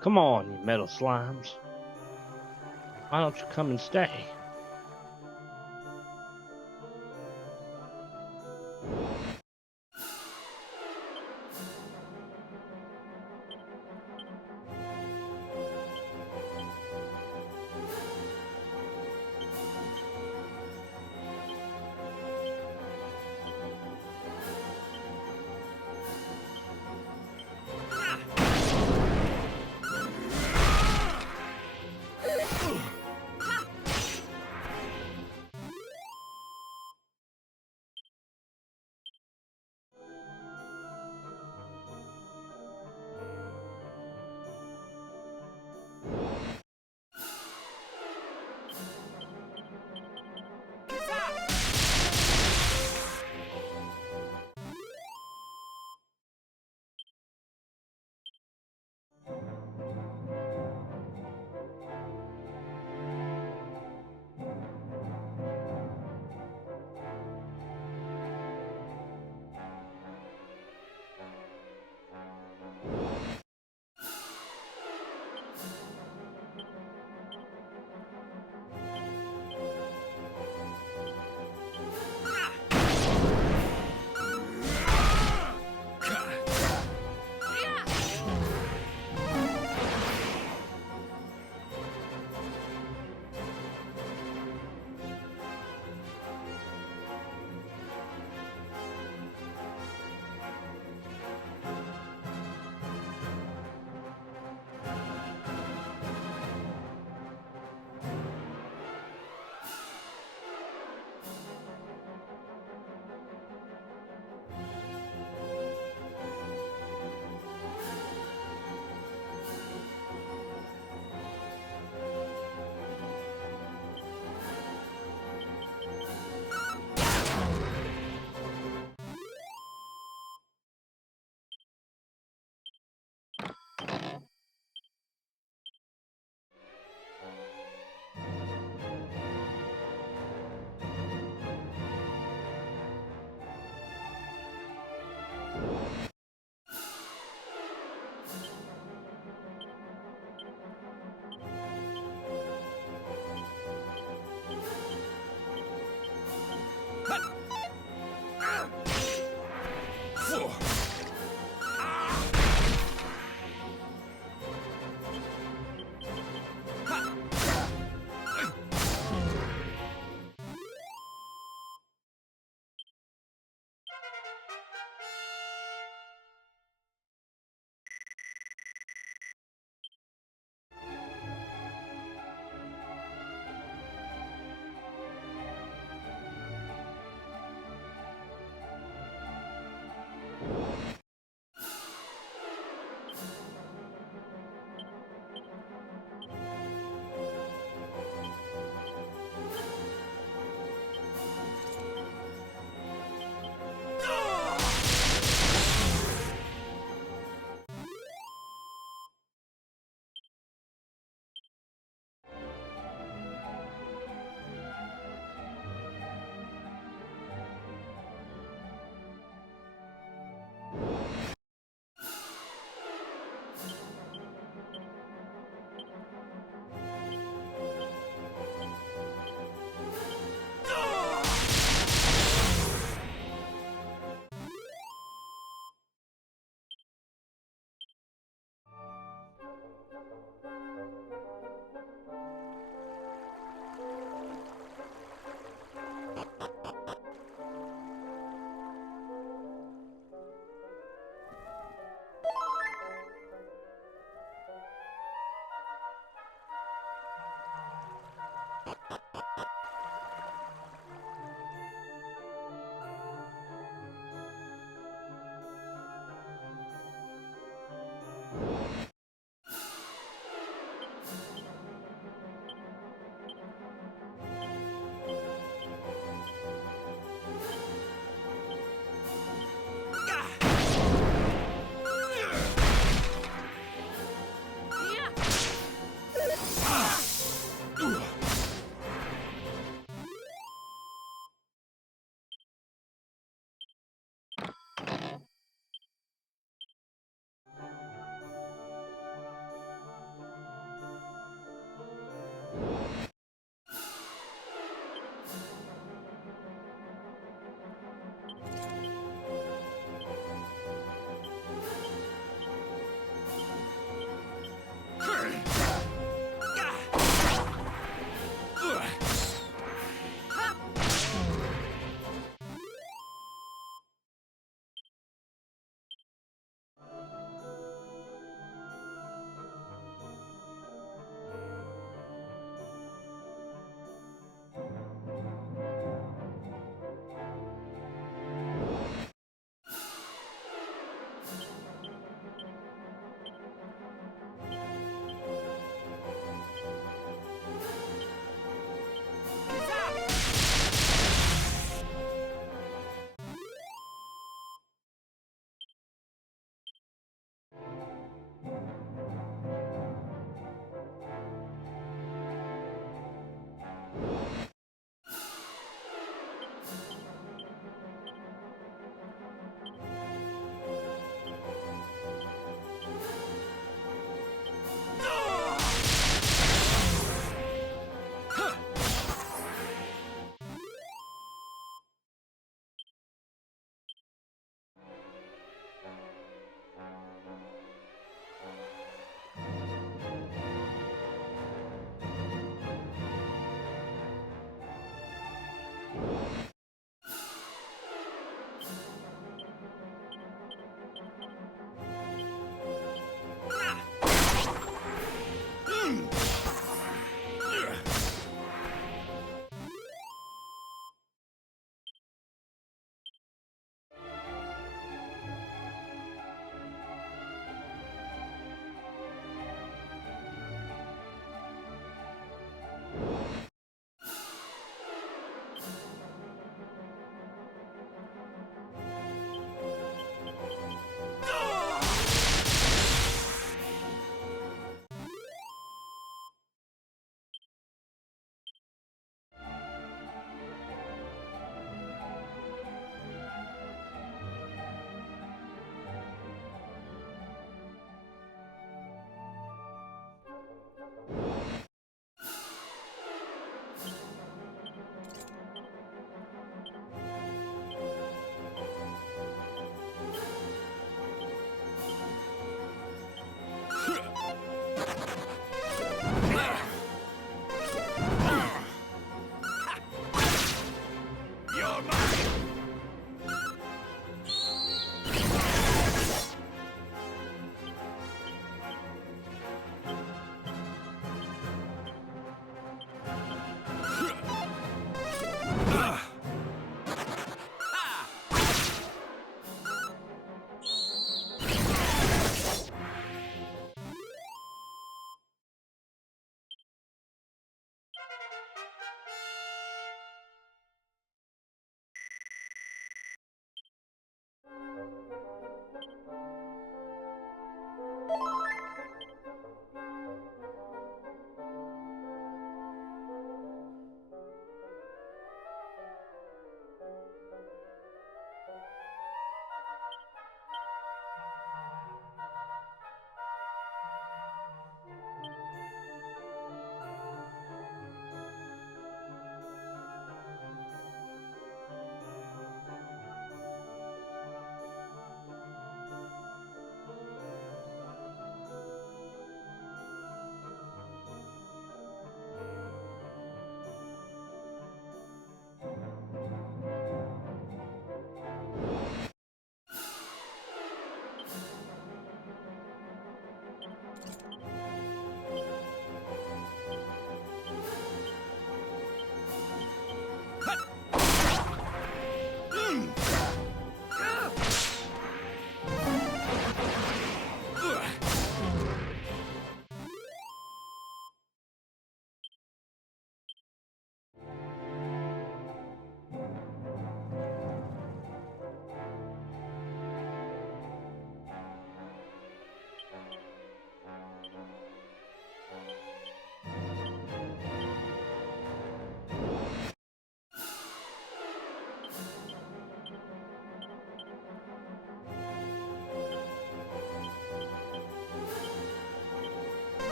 Come on, you metal slimes. Why don't you come and stay?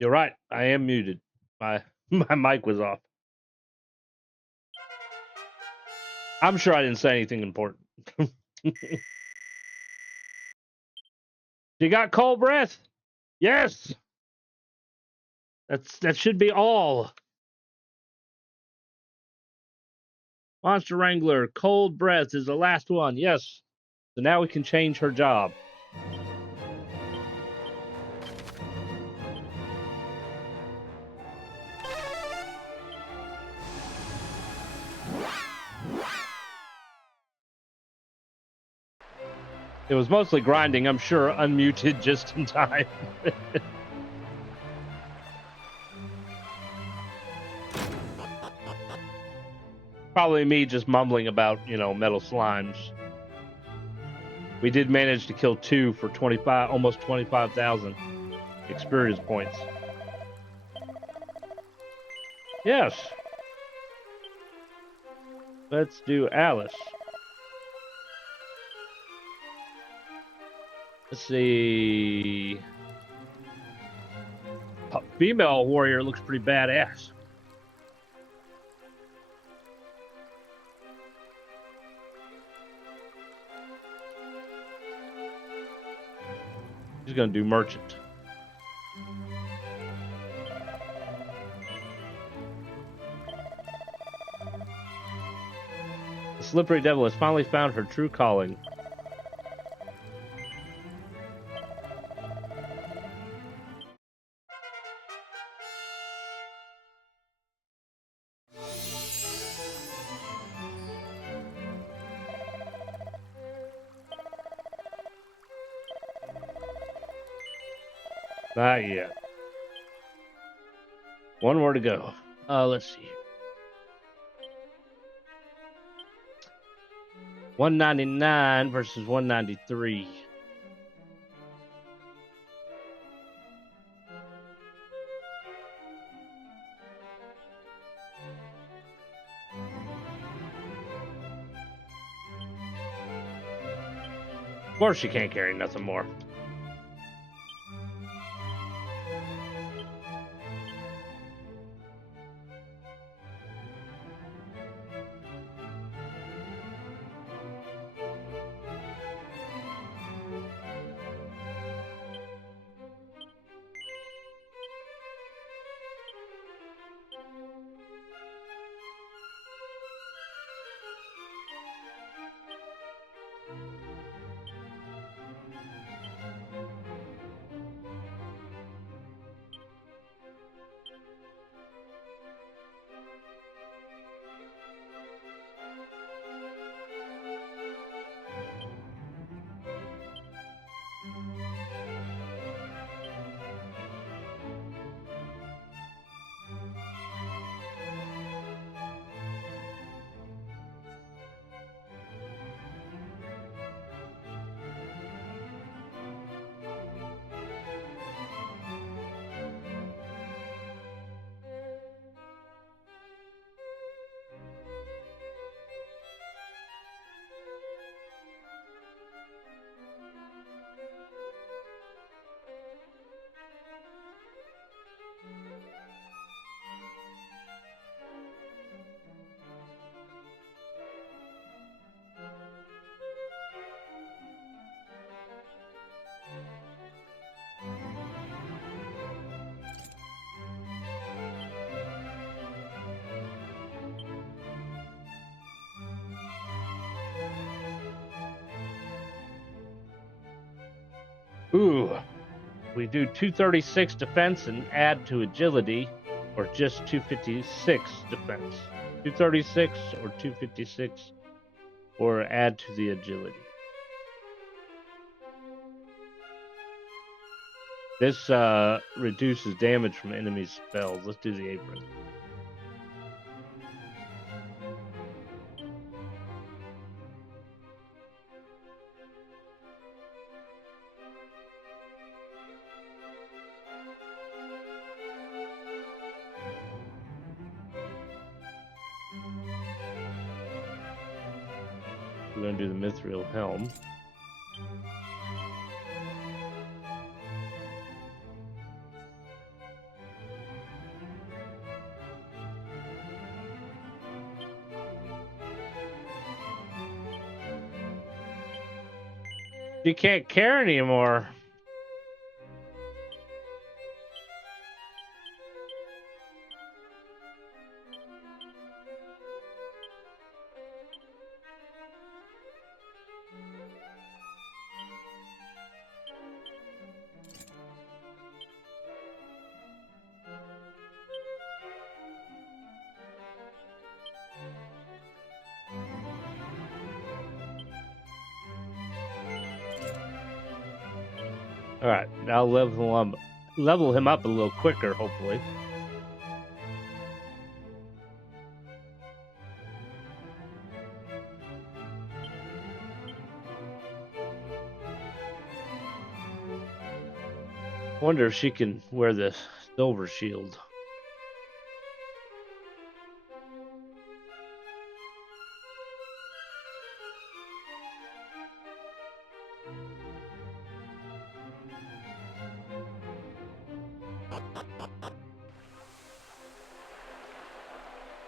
You're right. I am muted. My my mic was off. I'm sure I didn't say anything important. You got cold breath? Yes. That should be all. Monster Wrangler, cold breath is the last one. Yes. So now we can change her job. It was mostly grinding, I'm sure, unmuted just in time. Probably me just mumbling about, metal slimes. We did manage to kill 2 for almost 25,000 experience points. Yes. Let's do Alice. Let's see. Female warrior looks pretty badass. She's gonna do merchant. The slippery devil has finally found her true calling. Not yet. One more to go. Let's see. 199 versus 193. Of course, she can't carry nothing more. Ooh, we do 236 defense and add to agility, or just 256 defense. 236 or 256, or add to the agility. This reduces damage from enemy spells. Let's do the apron. We're going to do the mithril helm. She can't care anymore. All right, now level him up a little quicker, hopefully. Wonder if she can wear the silver shield.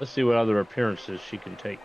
Let's see what other appearances she can take.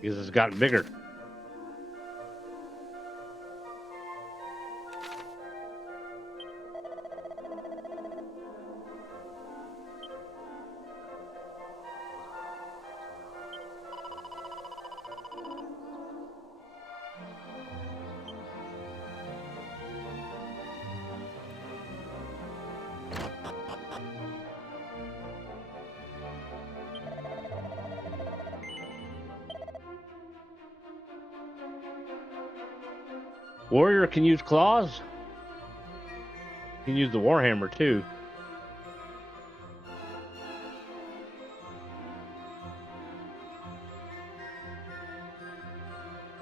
Because it's gotten bigger. Warrior can use claws. Can use the warhammer too.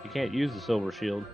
You can't use the silver shield.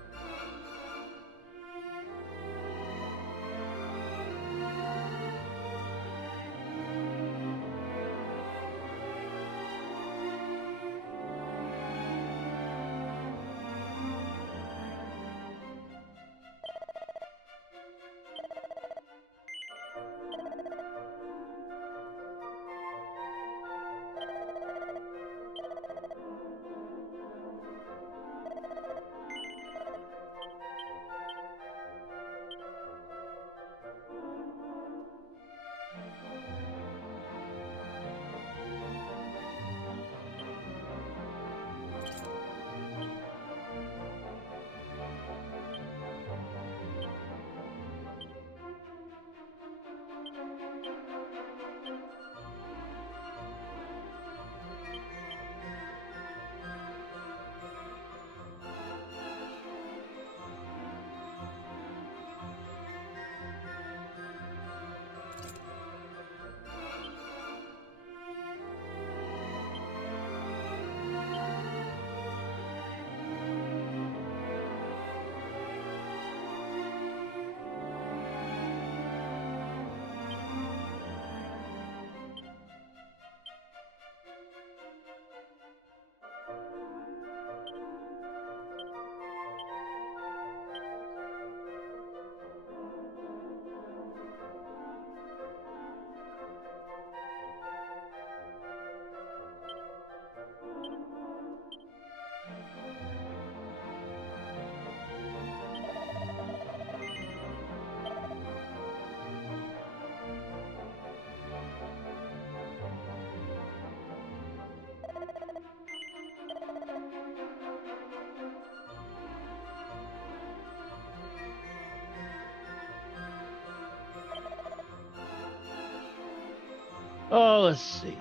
Oh, let's see.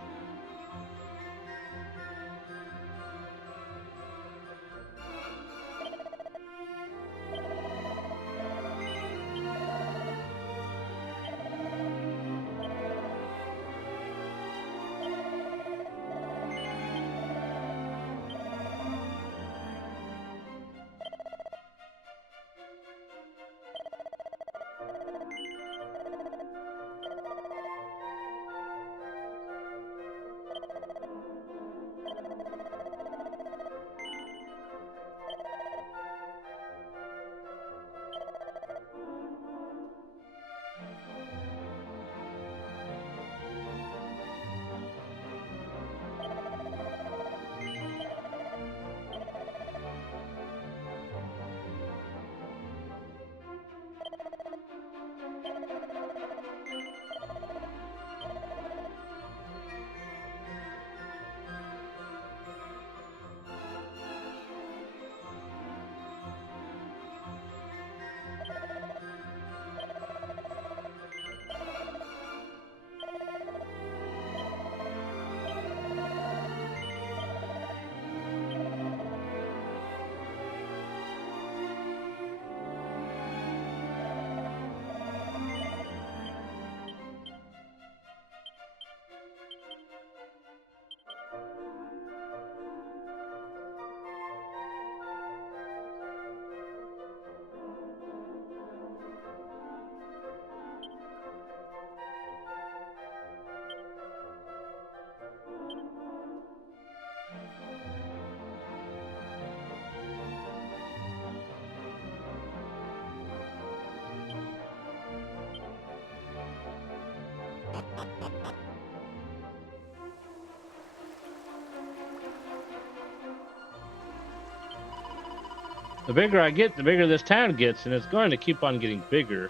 The bigger I get, the bigger this town gets, and it's going to keep on getting bigger,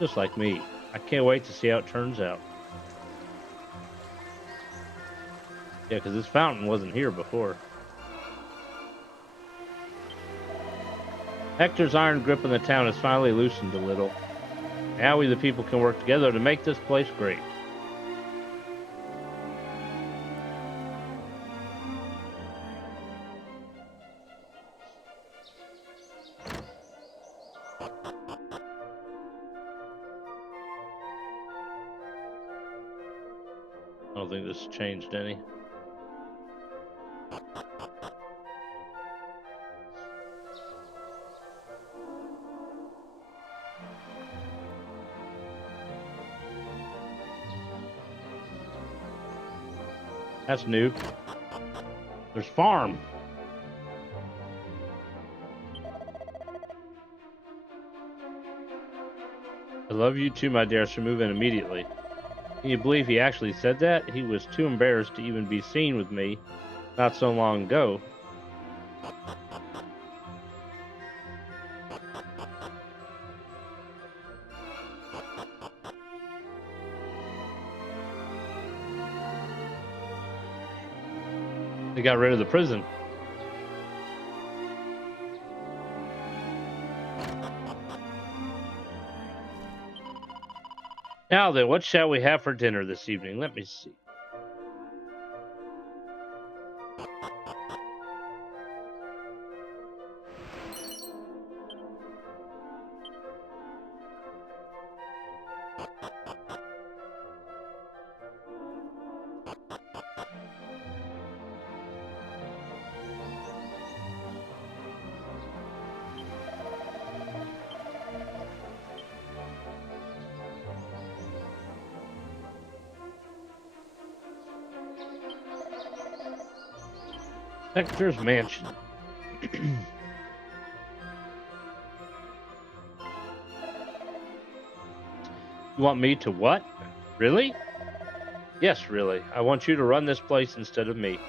just like me. I can't wait to see how it turns out. Yeah, because this fountain wasn't here before. Hector's iron grip on the town has finally loosened a little. Now we the people can work together to make this place great. I don't think this changed any. That's new. There's farm. I love you too, my dear, so move in immediately. Can you believe he actually said that? He was too embarrassed to even be seen with me not so long ago. They got rid of the prison. Now then, what shall we have for dinner this evening? Let me see. Hector's mansion. You want me to what? Really? Yes, really. I want you to run this place instead of me.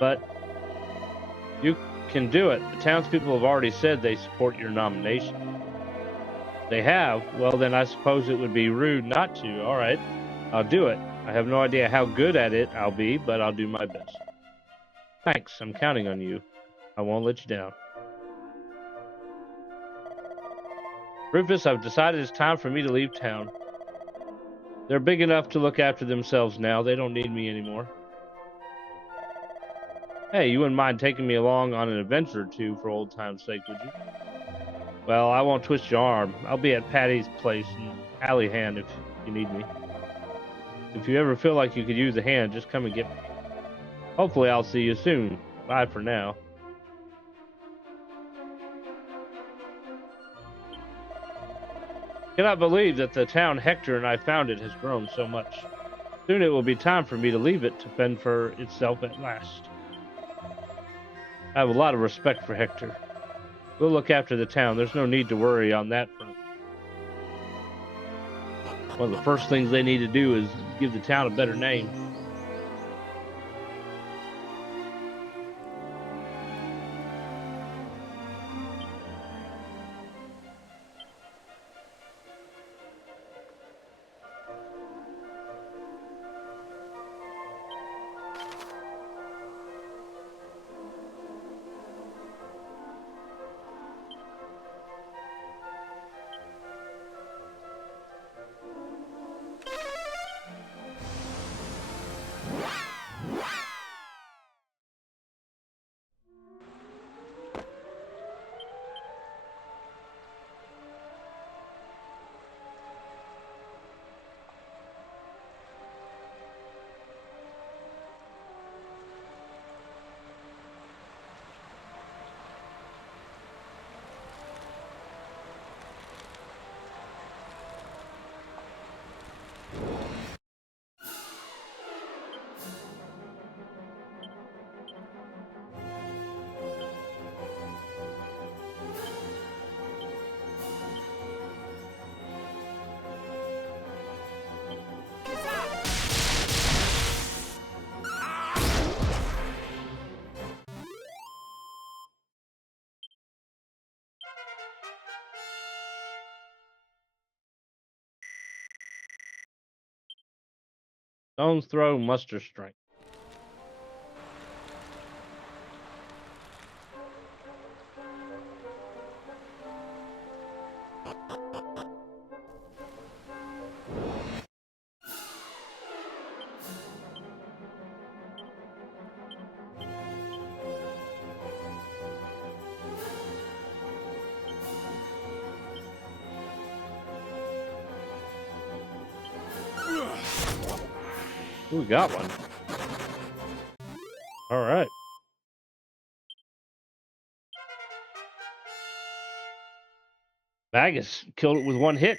But you can do it. The townspeople have already said they support your nomination. They have? Well, then I suppose it would be rude not to. All right, I'll do it. I have no idea how good at it I'll be, but I'll do my best. Thanks, I'm counting on you. I won't let you down. Rufus, I've decided it's time for me to leave town. They're big enough to look after themselves now. They don't need me anymore. Hey, you wouldn't mind taking me along on an adventure or two for old time's sake, would you? Well, I won't twist your arm. I'll be at Patty's place in Aliahan if you need me. If you ever feel like you could use a hand, just come and get me. Hopefully I'll see you soon. Bye for now. Cannot believe that the town Hector and I founded has grown so much. Soon it will be time for me to leave it to fend for itself at last. I have a lot of respect for Hector. We'll look after the town. There's no need to worry on that front. One of the first things they need to do is give the town a better name. Stone's throw, muster strength. Ooh, we got one. All right. Magus killed it with one hit.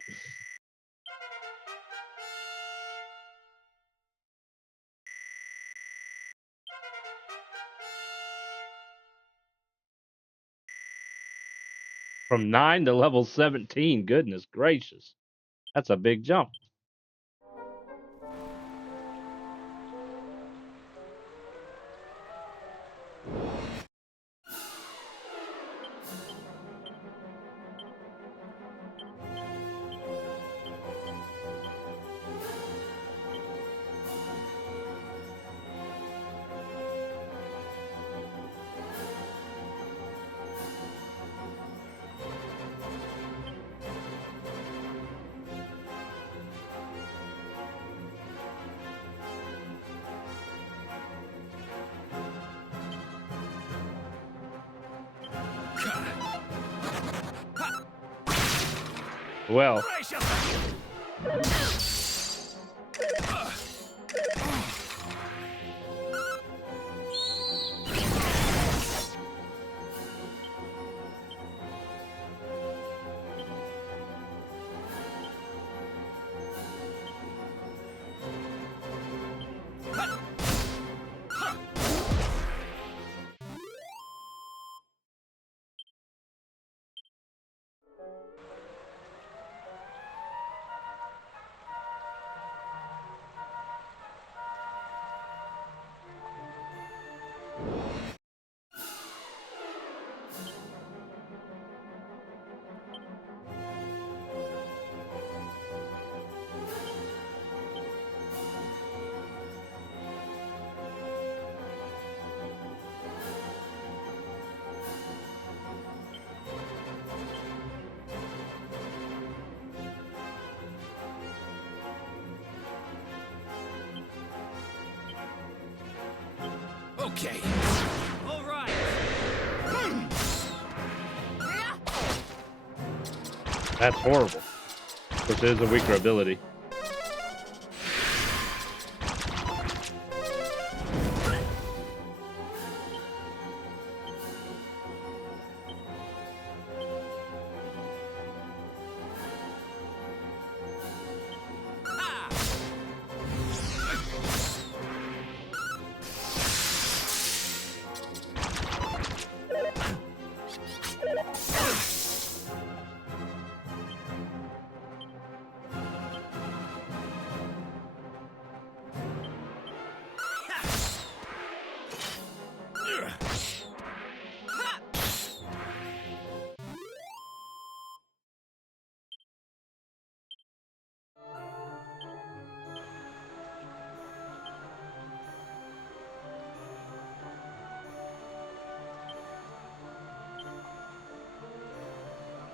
From 9 to level 17. Goodness gracious. That's a big jump. Well, Okay. All right. That's horrible. Which is a weaker ability.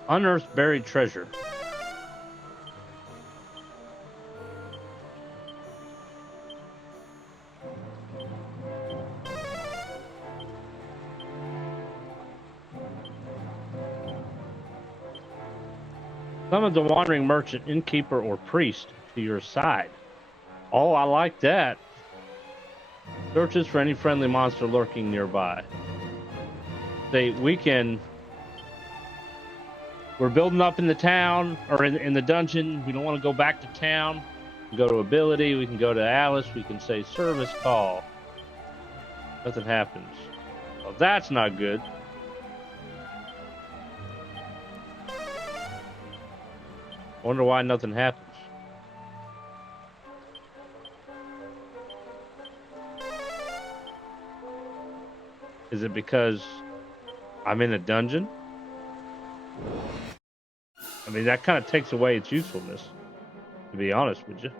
Unearthed buried treasure. Summon the wandering merchant, innkeeper, or priest to your side. Oh, I like that. Searches for any friendly monster lurking nearby. We're building up in the town, or in the dungeon. We don't want to go back to town. We can go to ability. We can go to Alice. We can say service call. Nothing happens. Well, that's not good. Wonder why nothing happens. Is it because I'm in a dungeon? I mean, that kind of takes away its usefulness, to be honest with you.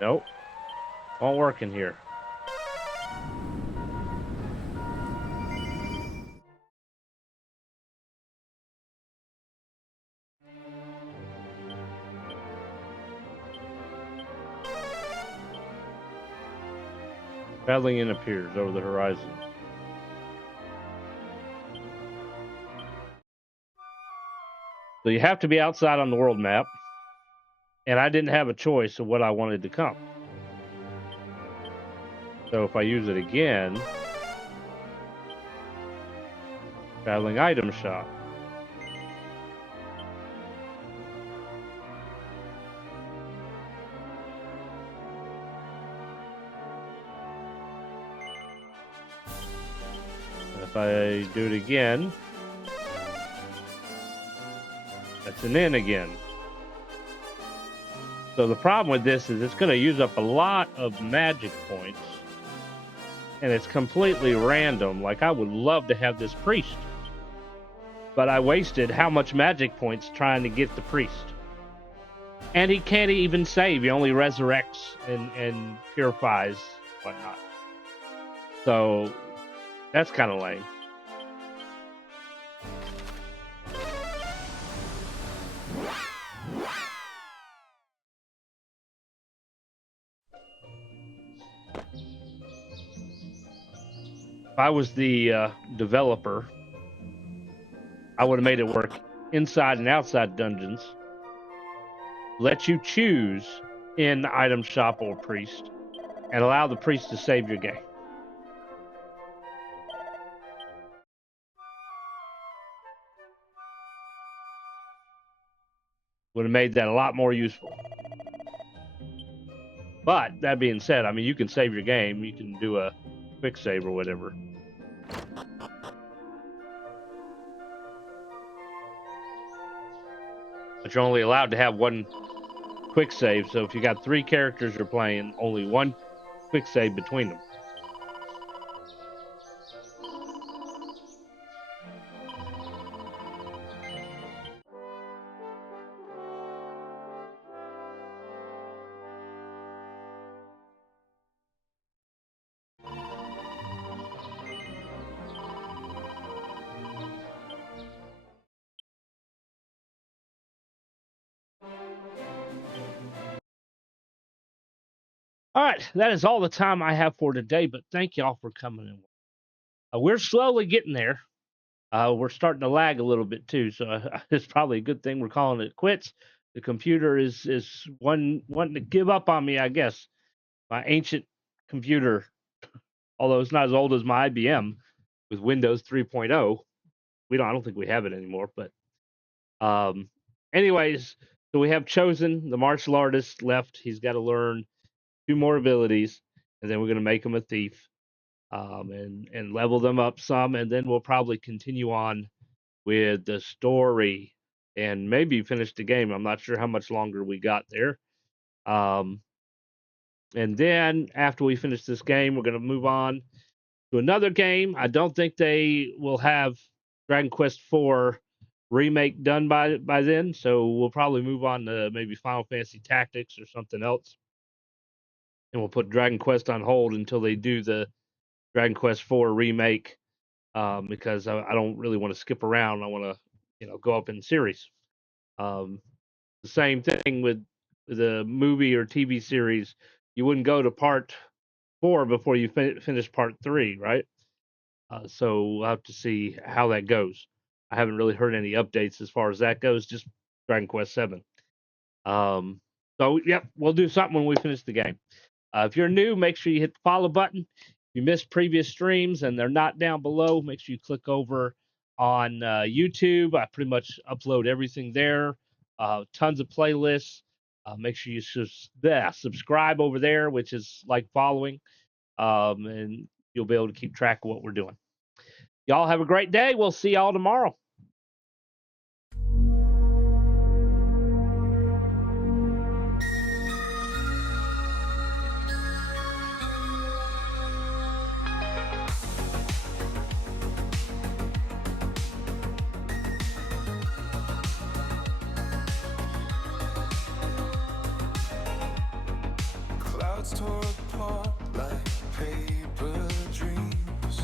Nope. Won't work in here. Traveling in appears over the horizon. So you have to be outside on the world map. And I didn't have a choice of what I wanted to come. So if I use it again, traveling item shop. And if I do it again, that's an inn again. So the problem with this is it's going to use up a lot of magic points. And it's completely random. Like, I would love to have this priest. But I wasted how much magic points trying to get the priest. And he can't even save. He only resurrects and purifies whatnot. So that's kind of lame. If I was the developer, I would have made it work inside and outside dungeons. Let you choose in item shop or priest, and allow the priest to save your game. Would have made that a lot more useful. But that being said, I mean, you can save your game. You can do a quick save or whatever. But you're only allowed to have one quick save. So if you got 3 characters you're playing, only one quick save between them. All right, that is all the time I have for today, but thank y'all for coming in. We're slowly getting there. We're starting to lag a little bit too, so it's probably a good thing we're calling it quits. The computer is wanting to give up on me, I guess. My ancient computer, although it's not as old as my IBM with Windows 3.0. I don't think we have it anymore, but anyways, so we have chosen the martial artist left. He's got to learn 2 more abilities, and then we're going to make him a thief, and level them up some, and then we'll probably continue on with the story and maybe finish the game. I'm not sure how much longer we got there. And then after we finish this game, we're going to move on to another game. I don't think they will have Dragon Quest IV Remake done by then, so we'll probably move on to maybe Final Fantasy Tactics or something else. And we'll put Dragon Quest on hold until they do the Dragon Quest IV Remake, because I don't really want to skip around. I want to, go up in series. The same thing with the movie or TV series. You wouldn't go to part 4 before you finish part 3, right? So we'll have to see how that goes. I haven't really heard any updates as far as that goes. Just Dragon Quest VII. So yep, we'll do something when we finish the game. If you're new, make sure you hit the follow button. If you missed previous streams and they're not down below, make sure you click over on YouTube. I pretty much upload everything there. Tons of playlists. Make sure you subscribe over there, which is like following, and you'll be able to keep track of what we're doing. Y'all have a great day. We'll see y'all tomorrow. Clouds tore apart like paper dreams.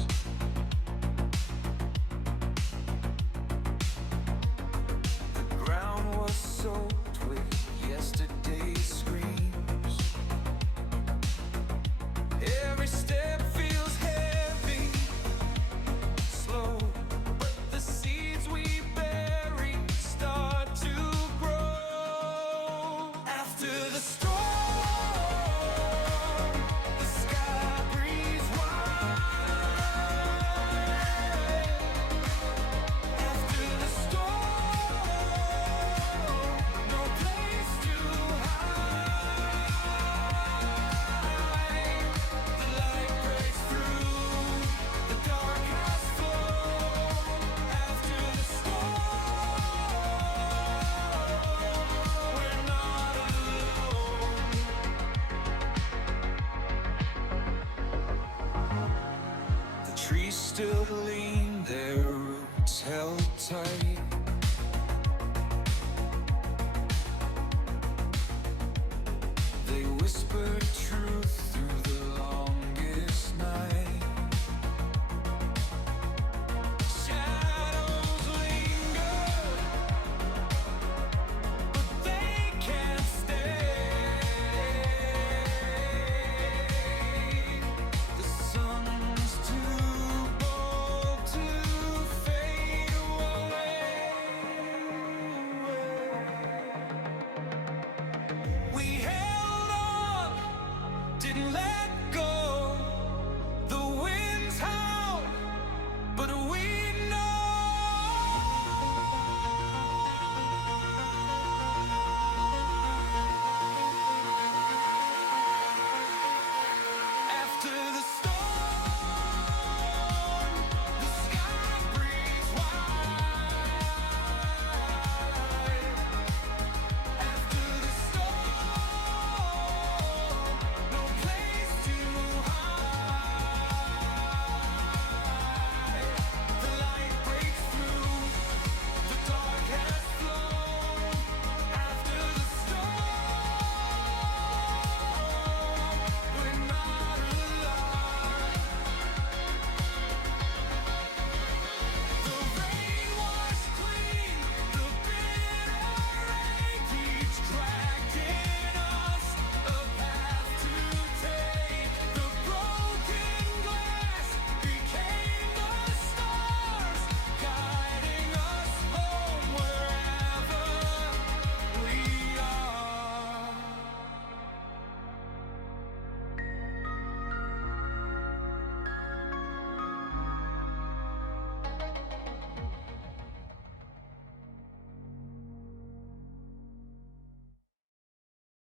The ground was soaked with yesterday's screams. Every step feels heavy, slow, but the seeds we bury start to grow. After the storm, the sky breathes wide. After the storm, no place to hide. The light breaks through, the dark has flown. After the storm, we're not alone. The trees still lean, their roots held tight. They whisper